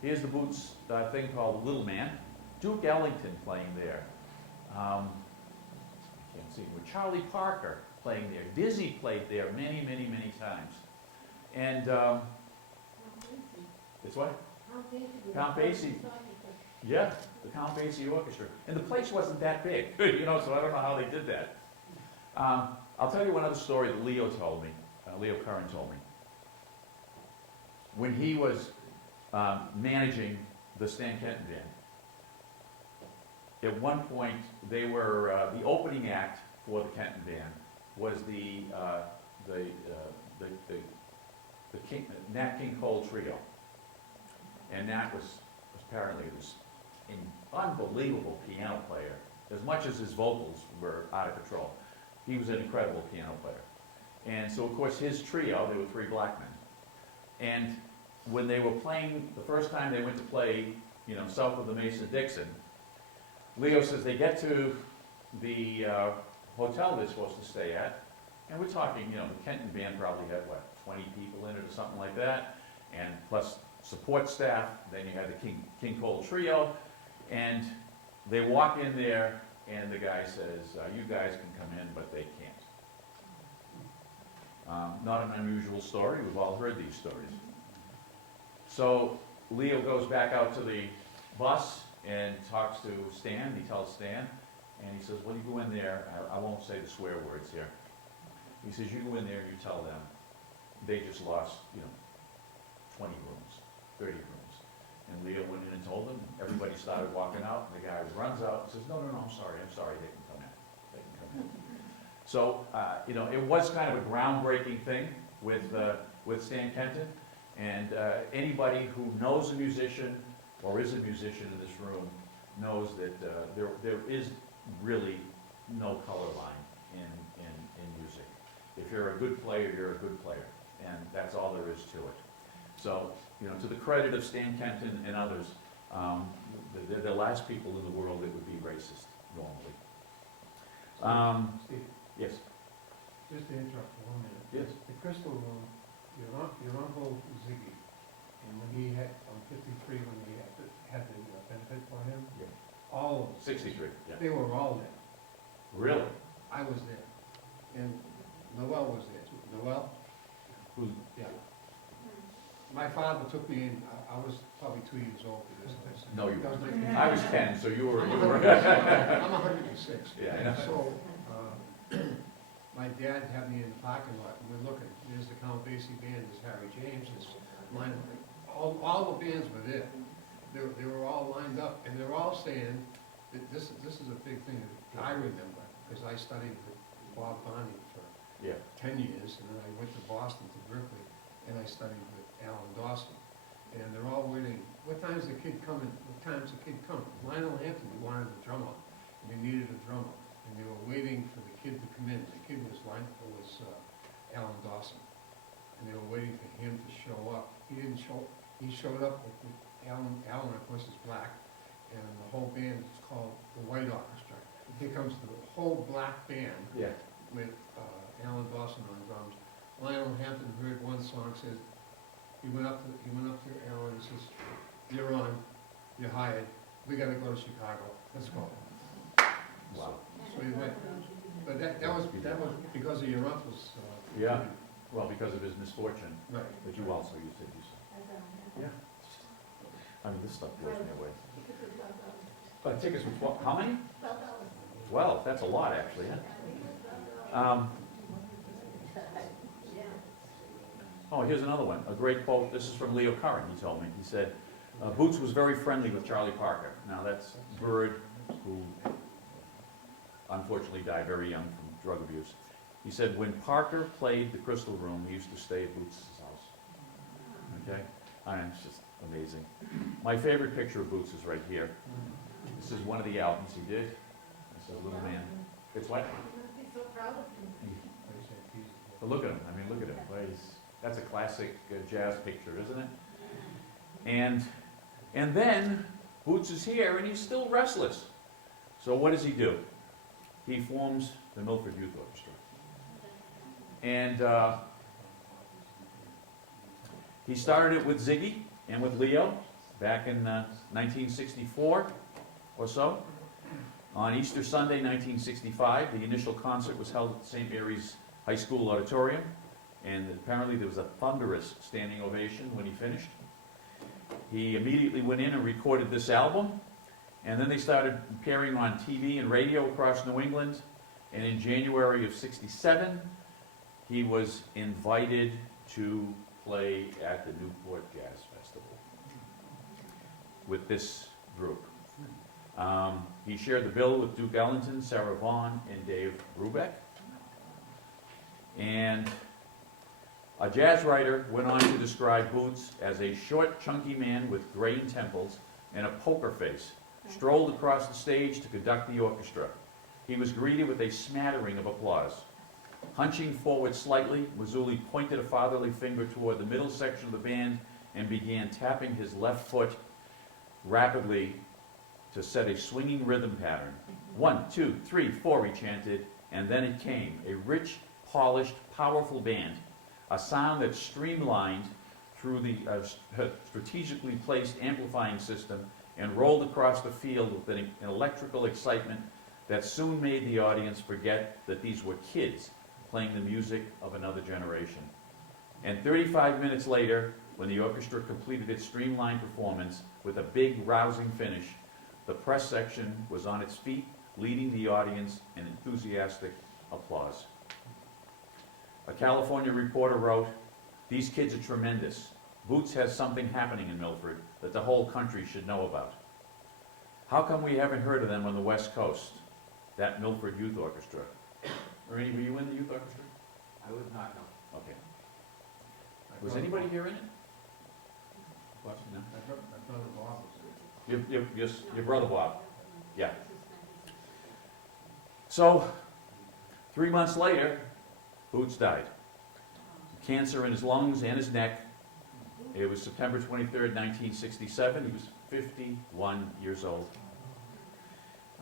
Here's the Boots thing called Little Man. Duke Ellington playing there. I can't see. With Charlie Parker playing there. Dizzy played there many, many, many times. And it's what? Count Basie. Yeah, the Count Basie Orchestra. And the place wasn't that big, you know, so I don't know how they did that. I'll tell you one other story that Leo told me, Leo Curran told me. When he was managing the Stan Kenton Band, at one point they were, the opening act for the Kenton Band was the Nat King Cole Trio. And Nat was apparently this unbelievable piano player. As much as his vocals were out of control, he was an incredible piano player. And so, of course, his trio, there were 3 black men. And when they were playing, the first time they went to play, you know, south of the Mason-Dixon, Leo says they get to the hotel they're supposed to stay at, and we're talking, you know, the Kenton Band probably had, what, 20 people in it or something like that, and plus support staff. Then you had the King Cole Trio, and they walk in there, and the guy says, you guys can come in, but they can't. Not an unusual story. We've all heard these stories. So Leo goes back out to the bus and talks to Stan. He tells Stan, and he says, well, you go in there. I won't say the swear words here. He says, you go in there and you tell them they just lost, you know, 20 rooms, 30 rooms. And Leo went in and told them. Everybody started walking out, and the guy runs out and says, no, I'm sorry, they can come in. They can come in. So, you know, it was kind of a groundbreaking thing with Stan Kenton. And anybody who knows a musician or is a musician in this room knows that there is really no color line in music. If you're a good player, you're a good player. And that's all there is to it. So, you know, to the credit of Stan Kenton and others, they're the last people in the world that would be racist normally. Steve, Yes. just to interrupt for 1 minute. Yes. The Crystal Room, your uncle Ziggy, and when he had, on 53, when he had the benefit for him, Yeah. all of them. 63. Yeah. They were all there. Really? I was there. And Noel was there too. Noel? Who's? Yeah. My father took me in, I was probably 2 years old for this. No, you That was weren't. 19. I was 10, so you were. I'm 106. Yeah, I know. So, my dad had me in the parking lot, and we're looking, there's the Count Basie Band, there's Harry James, there's mine, all the bands were there. They were all lined up, and they're all saying, that this is a big thing that I remember, because I studied with Bob Barney for Yeah. 10 years, and then I went to Boston, to Berkeley, and I studied with Alan Dawson. And they're all waiting, what time's the kid coming, what time's the kid coming? Lionel Hampton, he wanted a drummer, and they needed a drummer, and they were waiting for the kid to come in. The kid was Alan Dawson, and they were waiting for him to show up. He didn't show, he showed up with Alan, of course, is black, and the whole band is called the White Orchestra. Here comes the whole black band Yeah. with Alan Dawson on drums. Lionel Hampton heard one song, says, he went up to Alan and says, you're on, you're hired, we gotta go to Chicago, let's go. Wow. So he went, but that was because of your uncle's. Yeah. Well, because of his misfortune, Right. but you also used to do so. Yeah. I mean, this stuff blows me away. Tickets were 12, how many? 12, that's a lot, actually, huh? Oh, here's another one, a great quote. This is from Leo Curran, he told me. He said, Boots was very friendly with Charlie Parker. Now, that's Bird, who unfortunately died very young from drug abuse. He said, when Parker played the Crystal Room, he used to stay at Boots' house. Okay? It's just amazing. My favorite picture of Boots is right here. This is one of the albums he did. This is Little Man. It's what? But look at him. I mean, look at him. Boy, that's a classic jazz picture, isn't it? And then Boots is here, and he's still restless. So what does he do? He forms the Milford Youth Orchestra. And he started it with Ziggy and with Leo back in 1964 or so. On Easter Sunday, 1965, the initial concert was held at St. Mary's High School Auditorium, and apparently there was a thunderous standing ovation when he finished. He immediately went in and recorded this album, and then they started appearing on TV and radio across New England, and in January of '67, he was invited to play at the Newport Jazz Festival with this group. He shared the bill with Duke Ellington, Sarah Vaughan, and Dave Brubeck. And a jazz writer went on to describe Boots as a short, chunky man with graying temples and a poker face, strolled across the stage to conduct the orchestra. He was greeted with a smattering of applause. Hunching forward slightly, Mazzulli pointed a fatherly finger toward the middle section of the band and began tapping his left foot rapidly to set a swinging rhythm pattern. 1, 2, 3, 4, he chanted, and then it came, a rich, polished, powerful band, a sound that streamlined through the strategically placed amplifying system and rolled across the field with an electrical excitement that soon made the audience forget that these were kids playing the music of another generation. And 35 minutes later, when the orchestra completed its streamlined performance with a big, rousing finish, the press section was on its feet, leading the audience in enthusiastic applause. A California reporter wrote, "These kids are tremendous. Boots has something happening in Milford that the whole country should know about. How come we haven't heard of them on the West Coast? That Milford Youth Orchestra." Ernie, were you in the youth orchestra? I was not, no. Okay. Was anybody here in it? No? I thought it was Your brother Bob. Yeah. So, 3 months later, Boots died. Cancer in his lungs and his neck. It was September 23rd, 1967. He was 51 years old.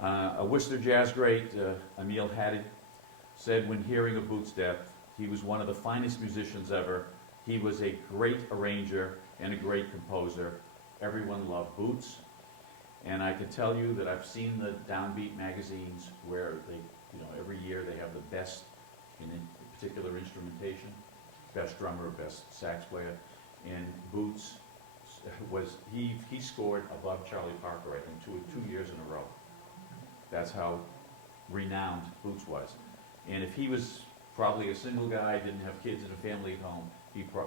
A Worcester jazz great, Emil Haddad, said when hearing of Boots' death, he was one of the finest musicians ever. He was a great arranger and a great composer. Everyone loved Boots. And I can tell you that I've seen the downbeat magazines where they, every year they have the best in a particular instrumentation, best drummer, best sax player. And Boots he scored above Charlie Parker, I think, two years in a row. That's how renowned Boots was. And if he was probably a single guy, didn't have kids and a family at home,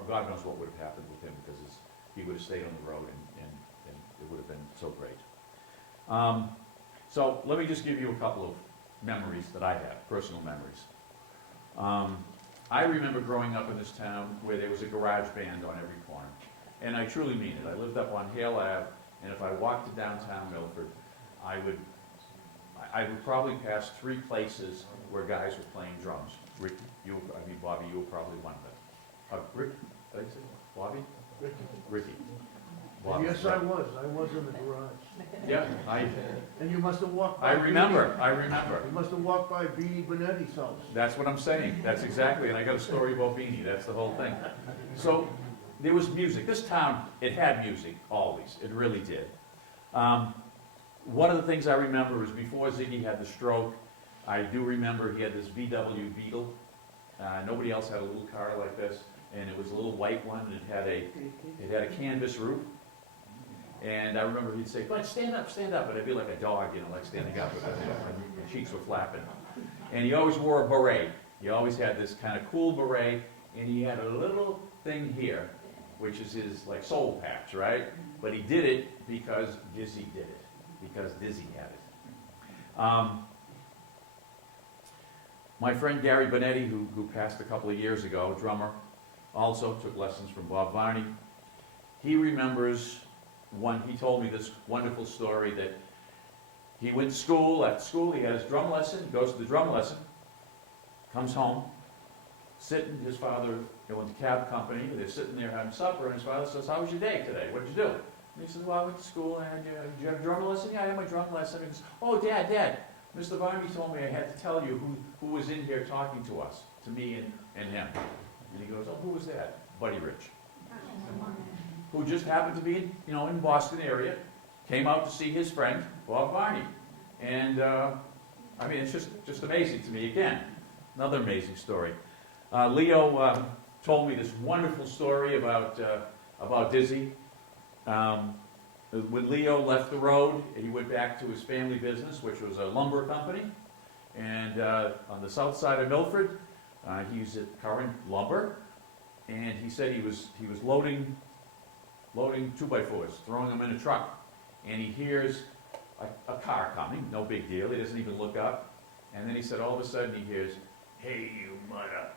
God knows what would have happened with him, because he would have stayed on the road and it would have been so great. So let me just give you a couple of memories that I have, personal memories. I remember growing up in this town where there was a garage band on every corner. And I truly mean it. I lived up on Hale Ave, and if I walked to downtown Milford, I would probably pass 3 places where guys were playing drums. Rick, Bobby, you were probably one of them. Rick, did I say Bobby? Ricky. Bobby. Yes, I was. I was in the garage. Yeah, And you must have walked by. I remember. You must have walked by Beanie Benetti's house. That's what I'm saying. That's exactly, and I got a story about Beanie. That's the whole thing. So there was music. This town, it had music always. It really did. One of the things I remember was before Ziggy had the stroke, I do remember he had this VW Beetle. Nobody else had a little car like this, and it was a little white one, and it had a canvas roof. And I remember he'd say, "But stand up," but I'd be like a dog, like standing up, because my cheeks were flapping. And he always wore a beret. He always had this kind of cool beret, and he had a little thing here, which is his like soul patch, right? But he did it because Dizzy did it, because Dizzy had it. My friend Gary Benetti, who passed a couple of years ago, drummer, also took lessons from Bob Varney. he remembers when he told me this wonderful story that he went to school, after school, he had his drum lesson, goes to the drum lesson, comes home, sitting, his father, owns a cab company, they're sitting there having supper, and his father says, "How was your day today? What did you do?" And he says, "Well, I went to school, and did you have a drum lesson?" "Yeah, I had my drum lesson." And he goes, "Oh, Dad, Mr. Varney told me I had to tell you who was in here talking to us, to me and him." And he goes, "Oh, who was that?" "Buddy Rich, who just happened to be, in Boston area, came out to see his friend, Bob Varney." And, it's just amazing to me. Again, another amazing story. Leo told me this wonderful story about Dizzy. When Leo left the road, he went back to his family business, which was a lumber company. And on the south side of Milford, he was at Current Lumber. And he said he was loading 2x4s, throwing them in a truck. And he hears a car coming, no big deal, he doesn't even look up. And then he said all of a sudden he hears, "Hey, you mother."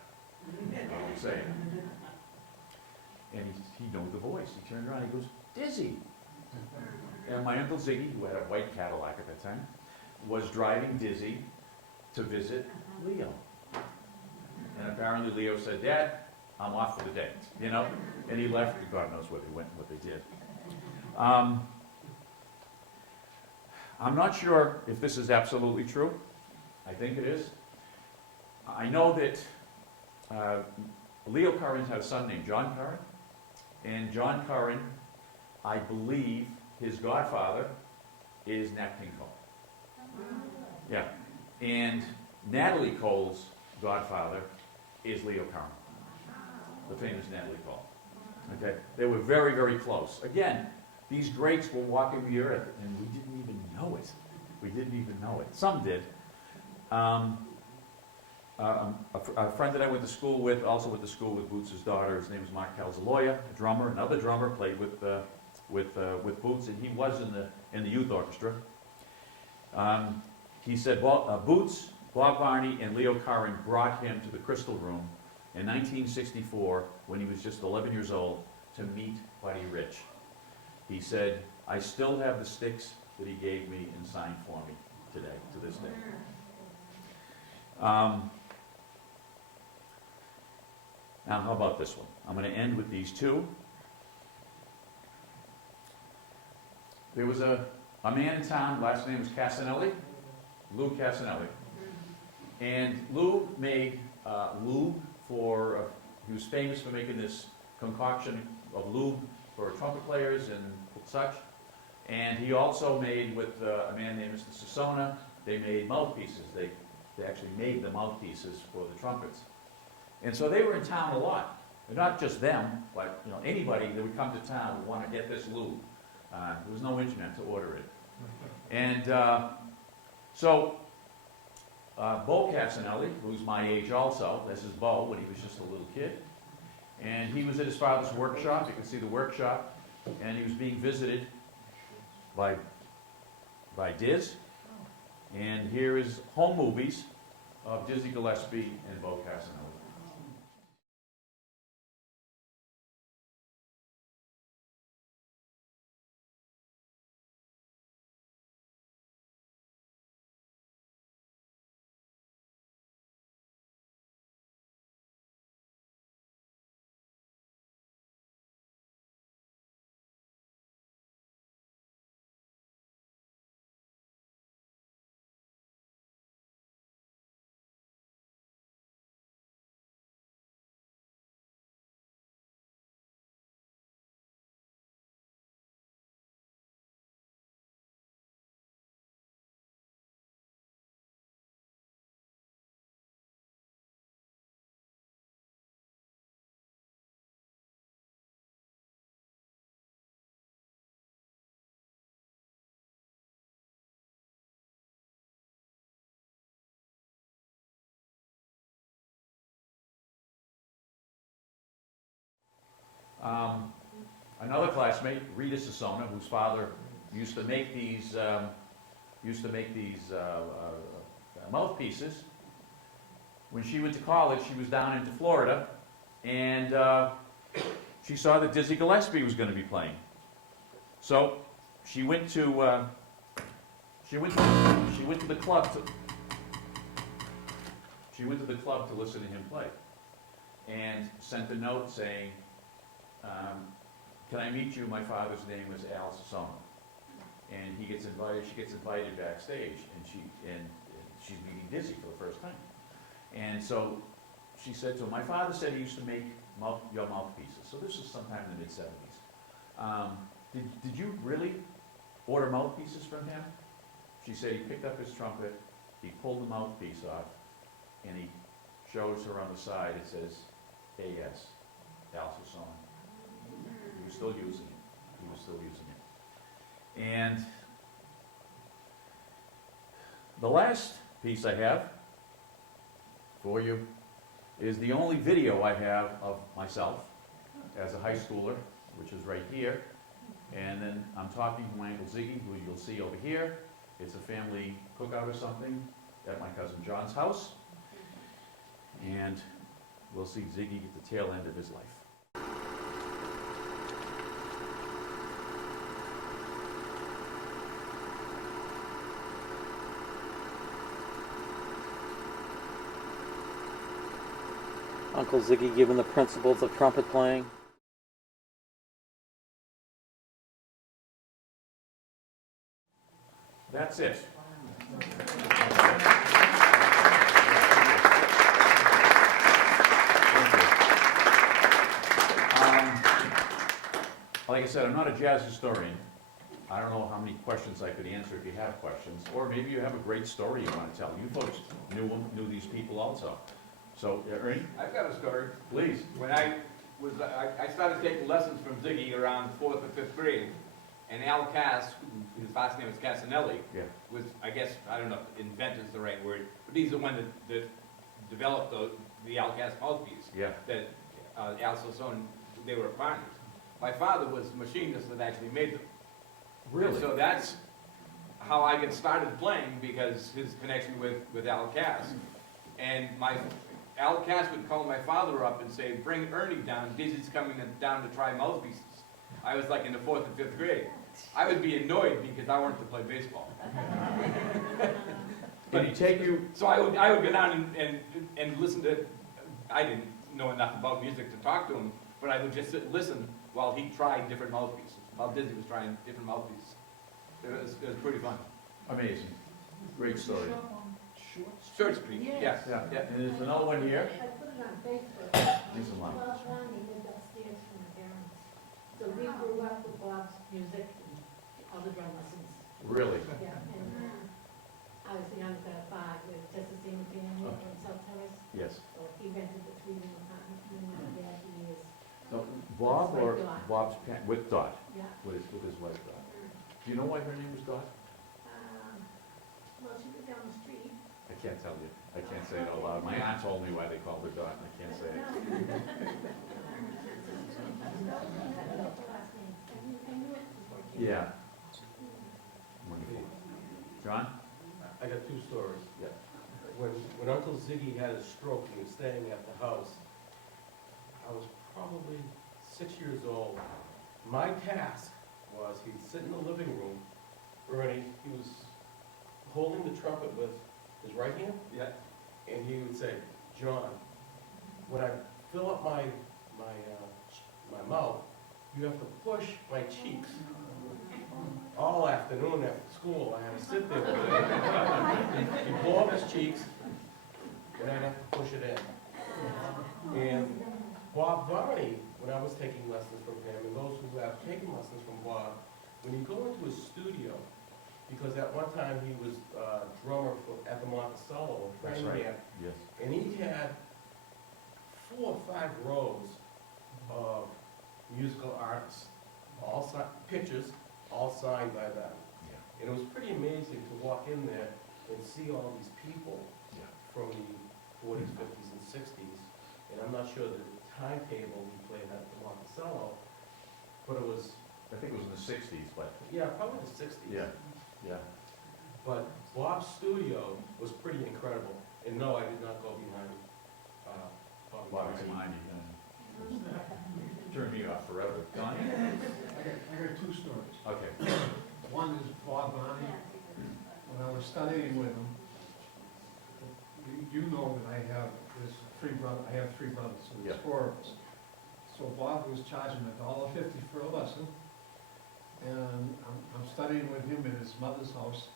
That's what he's saying. And he knew the voice. He turned around, he goes, "Dizzy." And my Uncle Ziggy, who had a white Cadillac at that time, was driving Dizzy to visit Leo. And apparently Leo said, "Dad, I'm off for the day," and he left, and God knows where they went and what they did. I'm not sure if this is absolutely true. I think it is. I know that Leo Curran had a son named John Curran, and John Curran, I believe his godfather is Nat King Cole. Yeah. And Natalie Cole's godfather is Leo Curran, the famous Natalie Cole. Okay? They were very, very close. Again, these greats were walking the earth, and we didn't even know it. We didn't even know it. Some did. A friend that I went to school with, also went to school with Boots' daughter, his name was Mark Calzaloya, a drummer, another drummer, played with Boots, and he was in the youth orchestra. He said Boots, Bob Varney, and Leo Curran brought him to the Crystal Room in 1964 when he was just 11 years old to meet Buddy Rich. He said, "I still have the sticks that he gave me and signed for me today, to this day." Now, how about this one? I'm going to end with these two. There was a man in town, last name was Casanelli, Lou Casanelli. And Lou made lube he was famous for making this concoction of lube for trumpet players and such. And he also made, with a man named Mr. Sassona, they made mouthpieces. They actually made the mouthpieces for the trumpets. And so they were in town a lot. And not just them, but anybody that would come to town would want to get this lube. There was no internet to order it. And so Bo Casanelli, who's my age also, this is Bo when he was just a little kid, and he was at his father's workshop. You can see the workshop, and he was being visited by Diz. And here is home movies of Dizzy Gillespie and Bo Casanelli. Another classmate, Rita Sassona, whose father used to make these mouthpieces. When she went to college, she was down into Florida, and she saw that Dizzy Gillespie was going to be playing. So she went to the club to listen to him play, and sent a note saying, "Can I meet you? My father's name is Al Sassone." And she gets invited backstage, and she's meeting Dizzy for the first time. And so she said to him, "My father said he used to make your mouthpieces." So this was sometime in the mid-70s. Did you really order mouthpieces from him? She said he picked up his trumpet, he pulled the mouthpiece off, and he shows her on the side, it says, A.S., Al Sassone. He was still using it. And the last piece I have for you is the only video I have of myself as a high schooler, which is right here. And then I'm talking to my Uncle Ziggy, who you'll see over here. It's a family cookout or something at my cousin John's house. And we'll see Ziggy at the tail end of his life. Uncle Ziggy given the principles of trumpet playing. That's it. Like I said, I'm not a jazz historian. I don't know how many questions I could answer if you have questions, or maybe you have a great story you want to tell. You folks knew these people also. So, Ernie, I've got a story. please. When I started taking lessons from Ziggy around 4th or 5th grade, and Al Cass, his last name is Casanelli, Yeah. was, I guess, I don't know if invent is the right word, but he's the one that developed the Al Cass mouthpiece. Yeah. That Al Sassone, they were partners. My father was the machinist that actually made them. Really? So that's how I got started playing, because his connection with Al Cass. And Al Cass would call my father up and say, "Bring Ernie down, Dizzy's coming down to try mouthpieces." I was like in the 4th and 5th grade. I would be annoyed because I wanted to play baseball. Did he take you? So I would go down and listen to, I didn't know enough about music to talk to him, but I would just listen while he tried different mouthpieces, while Dizzy was trying different mouthpieces. It was pretty fun. Amazing. Great story. Church Street, yes. Yeah. And there's another one here. I put it on Facebook. These are mine. Well, Ronnie lived upstairs from my parents. So we grew up with Bob's music and all the drum lessons. Really? Yeah, and I was the youngest out of 5 with just the same family in South Terrace. Yes. So he rented the 3-room apartment with my dad for years. So Bob That's or with Dot. Bob's with Dot, Yeah. with his wife Dot. Do you know why her name was Dot? Well, she lived down the street. I can't tell you. I can't say it out loud. My aunt told me why they called her Dot, and I can't say it. Yeah. Wonderful. John? I got 2 stories. Yeah. When Uncle Ziggy had his stroke, he was staying at the house. I was probably 6 years old. My task was, he'd sit in the living room, Ernie, he was holding the trumpet with his right hand, Yeah. and he would say, "John, when I fill up my mouth, you have to push my cheeks." All afternoon after school, I had to sit there with him. He'd blow up his cheeks, and I'd have to push it in. And Bob Varney, when I was taking lessons from him, and those who have taken lessons from Bob, when you go into his studio, because at one time he was drummer at the Monticello, That's training right. camp, Yes. and he had 4 or 5 rows of musical artists, pictures, all signed by them. Yeah. And it was pretty amazing to walk in there and see all these people Yeah. from the 40s, 50s, and 60s. And I'm not sure the timetable he played at the Monticello, but it was, I think it was in the 60s, but yeah, probably the 60s. yeah. But Bob's studio was pretty incredible. And no, I did not go behind Bob Bob Varney. behind you. turn me off forever. Don? I got two stories. Okay. One is Bob Bonnie. When I was studying with him, you know that I have three brothers, so there's Yeah. four of us. So Bob was charging $1.50 for a lesson, and I'm studying with him in his mother's house,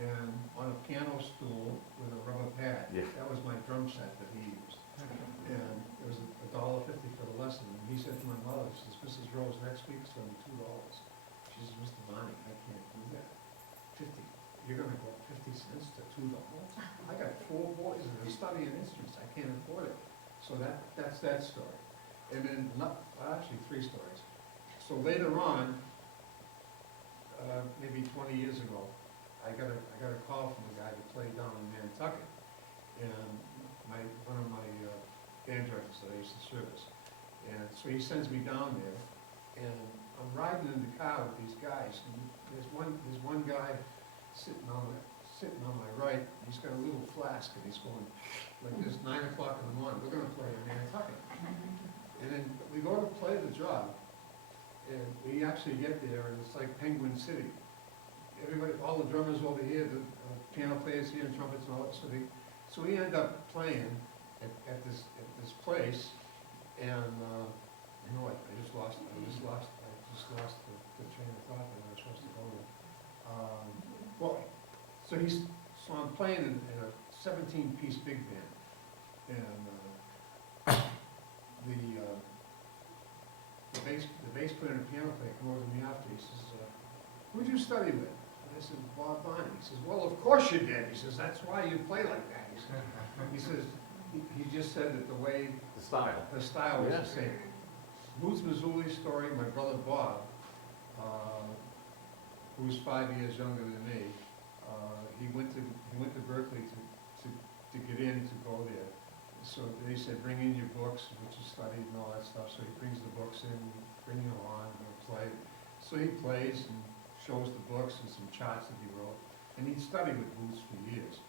and on a piano stool with a rubber pad. Yeah. That was my drum set that he used. And it was $1.50 for the lesson, and he said to my mother, he says, Mrs. Rose, next week's gonna be $2. She says, Mr. Bonnie, I can't do that. 50, you're gonna go up 50 cents to $2? I got four boys that are studying instruments, I can't afford it. So that's that story. And then, actually, three stories. So later on, maybe 20 years ago, I got a call from a guy that played down in Nantucket. And one of my band directors that I used to service. And so he sends me down there, and I'm riding in the car with these guys, and there's one guy sitting on my right, he's got a little flask, and he's going, like this, 9 o'clock in the morning, we're gonna play in Nantucket. And then we go to play the job, and we actually get there, and it's like Penguin City. Everybody, all the drummers over here, the piano players here, and trumpets and all that, so we end up playing at this place, and I just lost the train of thought that I was supposed to go with. So I'm playing in a 17-piece big band, and the bass player and the piano player come over to me after. He says, "Who'd you study with?" And I said, "Bob Bonnie." He says, "Well, of course you did." He says, "That's why you play like that." He says, he just said that The style. the style was Yeah. the same. Boots Mazzulli's story, my brother Bob, who's 5 years younger than me, he went to Berkeley to get in, to go there. So they said, bring in your books, which you studied and all that stuff. So he brings the books in, bring them on, we'll play. So he plays and shows the books and some charts that he wrote. And he'd studied with Boots for years.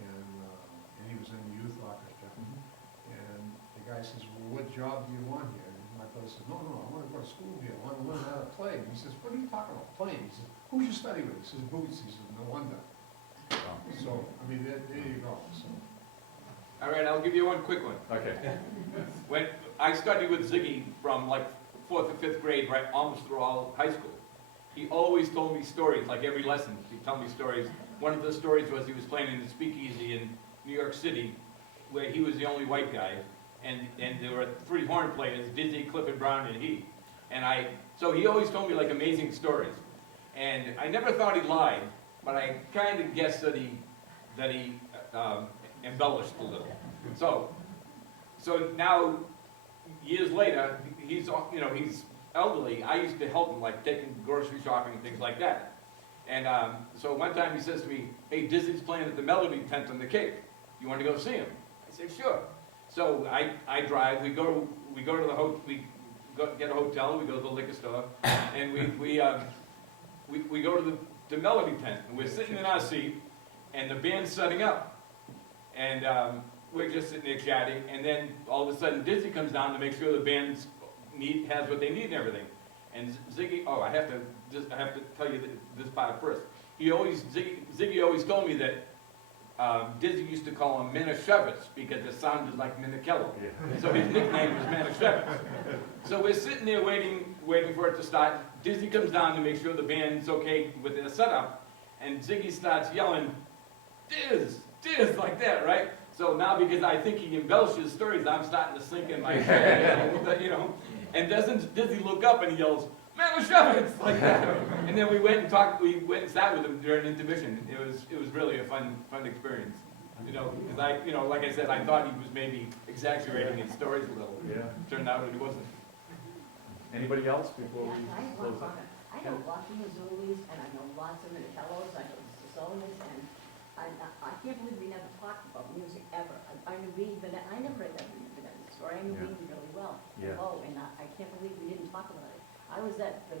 And he was in the youth orchestra. And the guy says, well, what job do you want here? And my brother says, no, I want to go to school here. I want to learn how to play. And he says, what are you talking about, playing? He says, who'd you study with? He says, Boots. He says, no wonder. So, I mean, there you go. So. All right, I'll give you one quick one. Okay. When I studied with Ziggy from like 4th or 5th grade, right, almost through all high school, he always told me stories, like every lesson, he'd tell me stories. One of the stories was he was playing in the Speakeasy in New York City, where he was the only white guy, and there were 3 horn players, Dizzy, Clifford Brown, and he. So he always told me like amazing stories. And I never thought he lied, but I kind of guessed that he embellished a little. So now, years later, he's elderly. I used to help him, like taking grocery shopping and things like that. And so one time he says to me, hey, Dizzy's playing at the Melody Tent on the Cape. You want to go see him? I said, sure. So I drive, we go to the hotel, get a hotel, we go to the liquor store, and we go to the Melody Tent, and we're sitting in our seat, and the band's setting up. And we're just sitting there chatting, and then all of a sudden Dizzy comes down to make sure the band has what they need and everything. And Ziggy, I have to tell you this part first. Ziggy always told me that Dizzy used to call him Manischewitz because it sounded like Minicello. Yeah. So his nickname was Manischewitz. So we're sitting there waiting for it to start. Dizzy comes down to make sure the band's okay with their setup, and Ziggy starts yelling, Diz, like that, right? So now, because I think he embellishes stories, I'm starting to sink in my head, And doesn't Dizzy look up and he yells, Manischewitz, like that. And then we went and sat with him during intermission. It was really a fun experience. Because like I said, I thought he was maybe exaggerating his stories a little. Yeah. Turned out that he wasn't. Anybody else before we I have close one up? comment. I know lots of Missoulis, and I know lots of Minicellos, I know Sissolis, and I can't believe we never talked about music ever. I knew Reed, but I never read that Reed Benetti's story. I knew Yeah. Reed really well. Yeah. And I can't believe we didn't talk about it. I was at the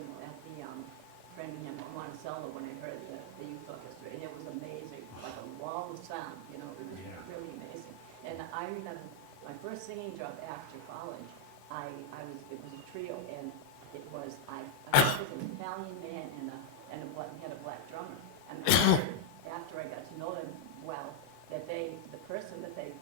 Framingham Monticello when I heard the youth orchestra, and it was amazing, like a wall of sound, it was really amazing. And I remember my first singing job after college it was a trio, and it was, I was an Italian man and he had a black drummer. And after I got to know them well, that the person that they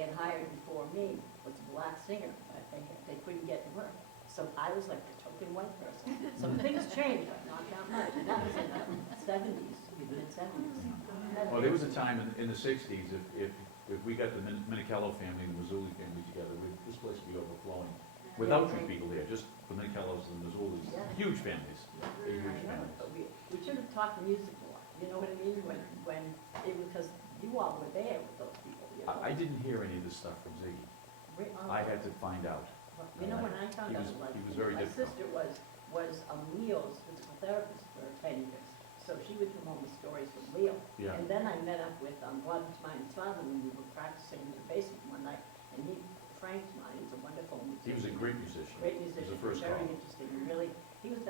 had hired before me was a black singer, but they couldn't get to work. So I was like the token white person. So things changed, but not that much. And that was in the 70s, mid-70s. Well, there was a time in the sixties, if we got the Minichello family and the Mazzulli family together, this place would be overflowing. Without two people there, just the Minichellos and the Mazzulis, Yeah. huge families, I huge know, families. but we should have talked music more, you know what I mean? When it was, because you all were there with those people, you know? I didn't hear any of this stuff from Ziggy. I had to find out. You know, when I found He out, was- like, he was very my difficult. sister was a Leo's physical therapist for 10 years. So she would come home with stories from Leo. Yeah. And then I met up with Robert Mine's father when we were practicing in the basement one night. And Frank Mine is a wonderful musician. He was a great musician. Great He was musician, the first very call. interesting. He was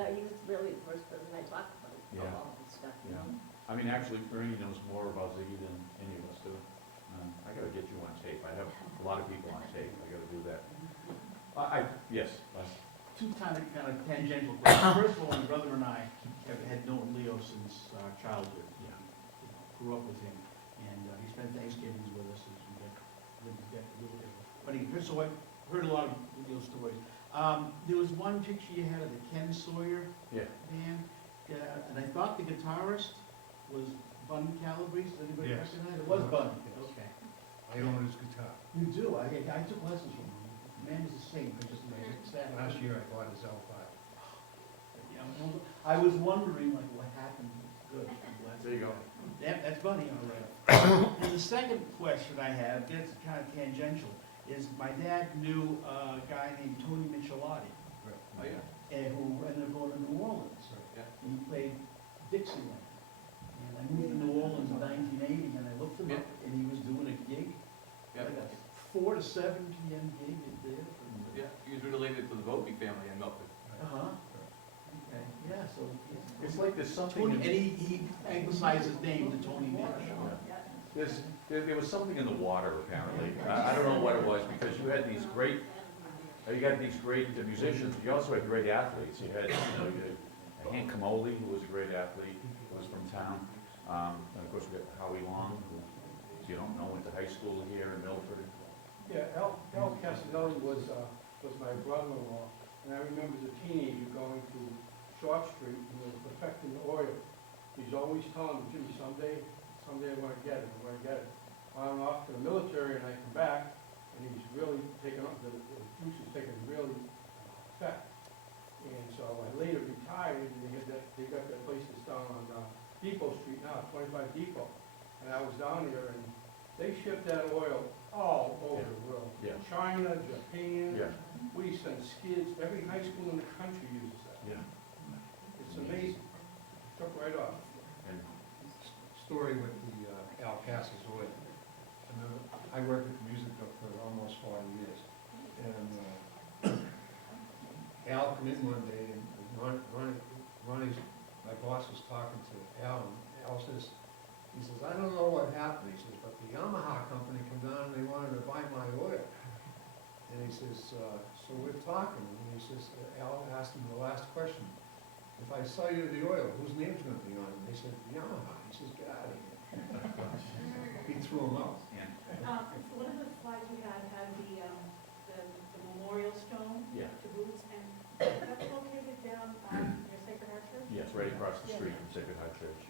really the first person I talked about Yeah. all this stuff, you Yeah. know? I mean, actually, Ernie knows more about Ziggy than any of us do. I gotta get you on tape. I have a lot of people on tape. I gotta do that. Yes. Two kind of tangential questions. First of all, my brother and I had known Leo since our childhood. Yeah. Grew up with him, and he spent Thanksgivings with us as we lived a little bit. But so I heard a lot of Leo stories. There was one picture you had of the Ken Sawyer Yeah. band, and I thought the guitarist was Bun Calabrese. Does anybody Yes. recognize it? It was Bun. Yes. Okay. I own his guitar. You do. I took lessons from him. The man is the same. I just sad. Last year I bought his L5. Yeah, I was wondering, like, what happened. Good. I'm glad. There you go. Yeah, that's funny, all right. And the second question I have, that's kind of tangential, is my dad knew a guy named Tony Michelotti, Oh, yeah. who ended up going to New Orleans. Yeah. And he played Dixieland. And I moved to New Orleans in 1980, and I looked him up, and he was doing a gig, Yeah. like a 4 to 7 p.m. gig there. Yeah, he was related to the Volpe family in Milford. Uh-huh. Okay, yeah, so. It's like there's something. Tony, and in- he emphasized his name, the Tony Mitch. There was something in the water, apparently. I don't know what it was, because you had these great musicians, but you also had great athletes. You had, you had Hank Camoli, who was a great athlete, who was from town. And of course, we got Howie Long, who, if you don't know, went to high school here in Milford. Yeah, Al Castelli was my brother-in-law, and I remember as a teenager going to Short Street and was perfecting the oil. He's always telling me, Jimmy, someday I want to get it, I want to get it. I'm off to the military and I come back, and he's really taken up, the juice is taking really effect. And so I later retired, and they got that place that's down on Depot Street now, 25 Depot. And I was down there, and they ship that oil all over the world. Yeah. China, Japan. Yeah. We send skids, every high school in the country uses that. Yeah. It's amazing. Took right off. And Story with the Al Cassis oil. I worked at the music for almost 40 years. And Al come in one day, and Ronnie's, my boss was talking to Al, and Al says, he says, I don't know what happened. He says, but the Yamaha company come down and they wanted to buy my oil. And he says, so we're talking, and he says, Al asked him the last question. If I sell you the oil, whose name's gonna be on it? They said, Yamaha. He says, get out of here. He threw him out. One of the slides we had the memorial stone Yeah. to Boots, and that's located down near Sacred Heart Church? yes, right across the street from Sacred Heart Church.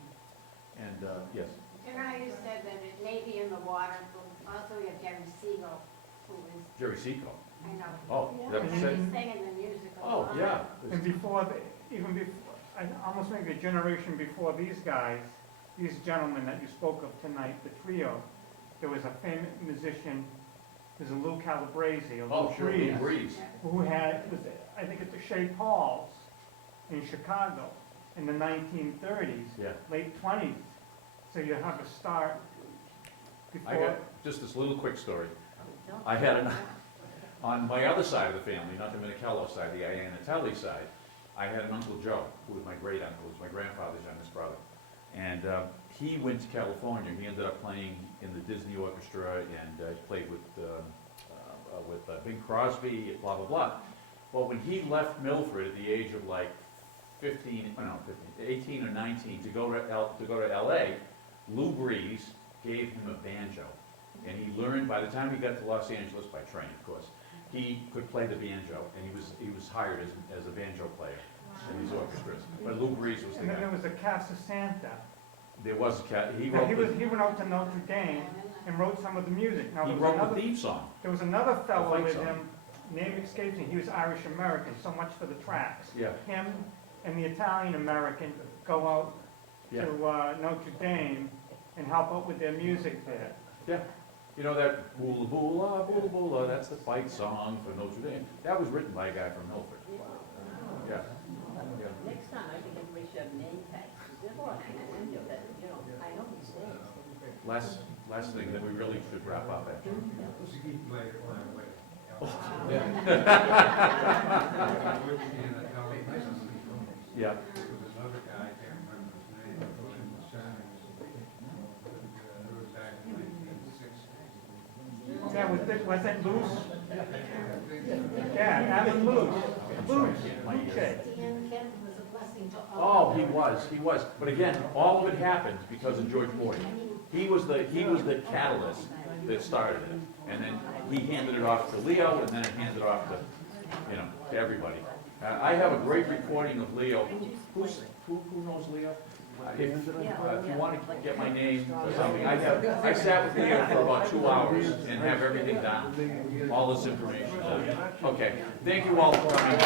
And, yes, And I just said that it may be in the water, but also we have Jerry Siegel, who is, Jerry Seco. I know. Oh, that And was he's it. singing the musical. Oh, yeah. And before, even before, almost maybe a generation before these guys, these gentlemen that you spoke of tonight, the trio, there was a famous musician, there's a Lou Calabrese, Oh, Lou sure, Lou Breeze. who was, I think at the Shea Paul's in Chicago in the 1930s, Yeah. late 20s. So you have a start I before. got just this little quick story. I had on my other side of the family, not the Minichello side, the Iannatelli side, I had an Uncle Joe, who was my great uncle, who was my grandfather's youngest brother. And he went to California. He ended up playing in the Disney Orchestra and played with Bing Crosby, blah, blah, blah. Well, when he left Milford at the age of like 18 or 19 to go to LA, Lou Breeze gave him a banjo. And he learned, by the time he got to Los Angeles, by train, of course, he could play the banjo, and he was hired as a banjo player in these orchestras. But Lou Breeze was the And then guy. there was a Casa Santa. There was a cat, he Now, wrote he went out to Notre Dame and wrote some of the music. Now, he there was wrote the another, theme song. there was another fellow fight with song. him, name escapes me, he was Irish American, so much for the tracks. Yeah, Him and the Italian American go out yeah, to Notre Dame and help out with their music there. yeah. You know that boola boola, boola boola, that's the fight song for Notre Dame. That was written by a guy from Milford. Yeah. Next time, I think everybody should have name tags. There's a lot of people in there that, you know, I know these names. Last thing that we really should wrap up actually. Ziggy played it right away. Yeah. Yeah. There was another guy, I can't remember his name, but he was signing it was back in 1960. Yeah, was it Luce? Yeah, Alan Luce. Luce. Dan Kent was a blessing to all. Oh, he was. But again, all of it happened because of George Boyd. He was the catalyst that started it. And then he handed it off to Leo, and then it handed off to, to everybody. I have a great recording of Leo. Who knows Leo? If you want to get my name or something, I sat with Leo for about 2 hours and have everything down, all this information down. Okay, thank you all for coming.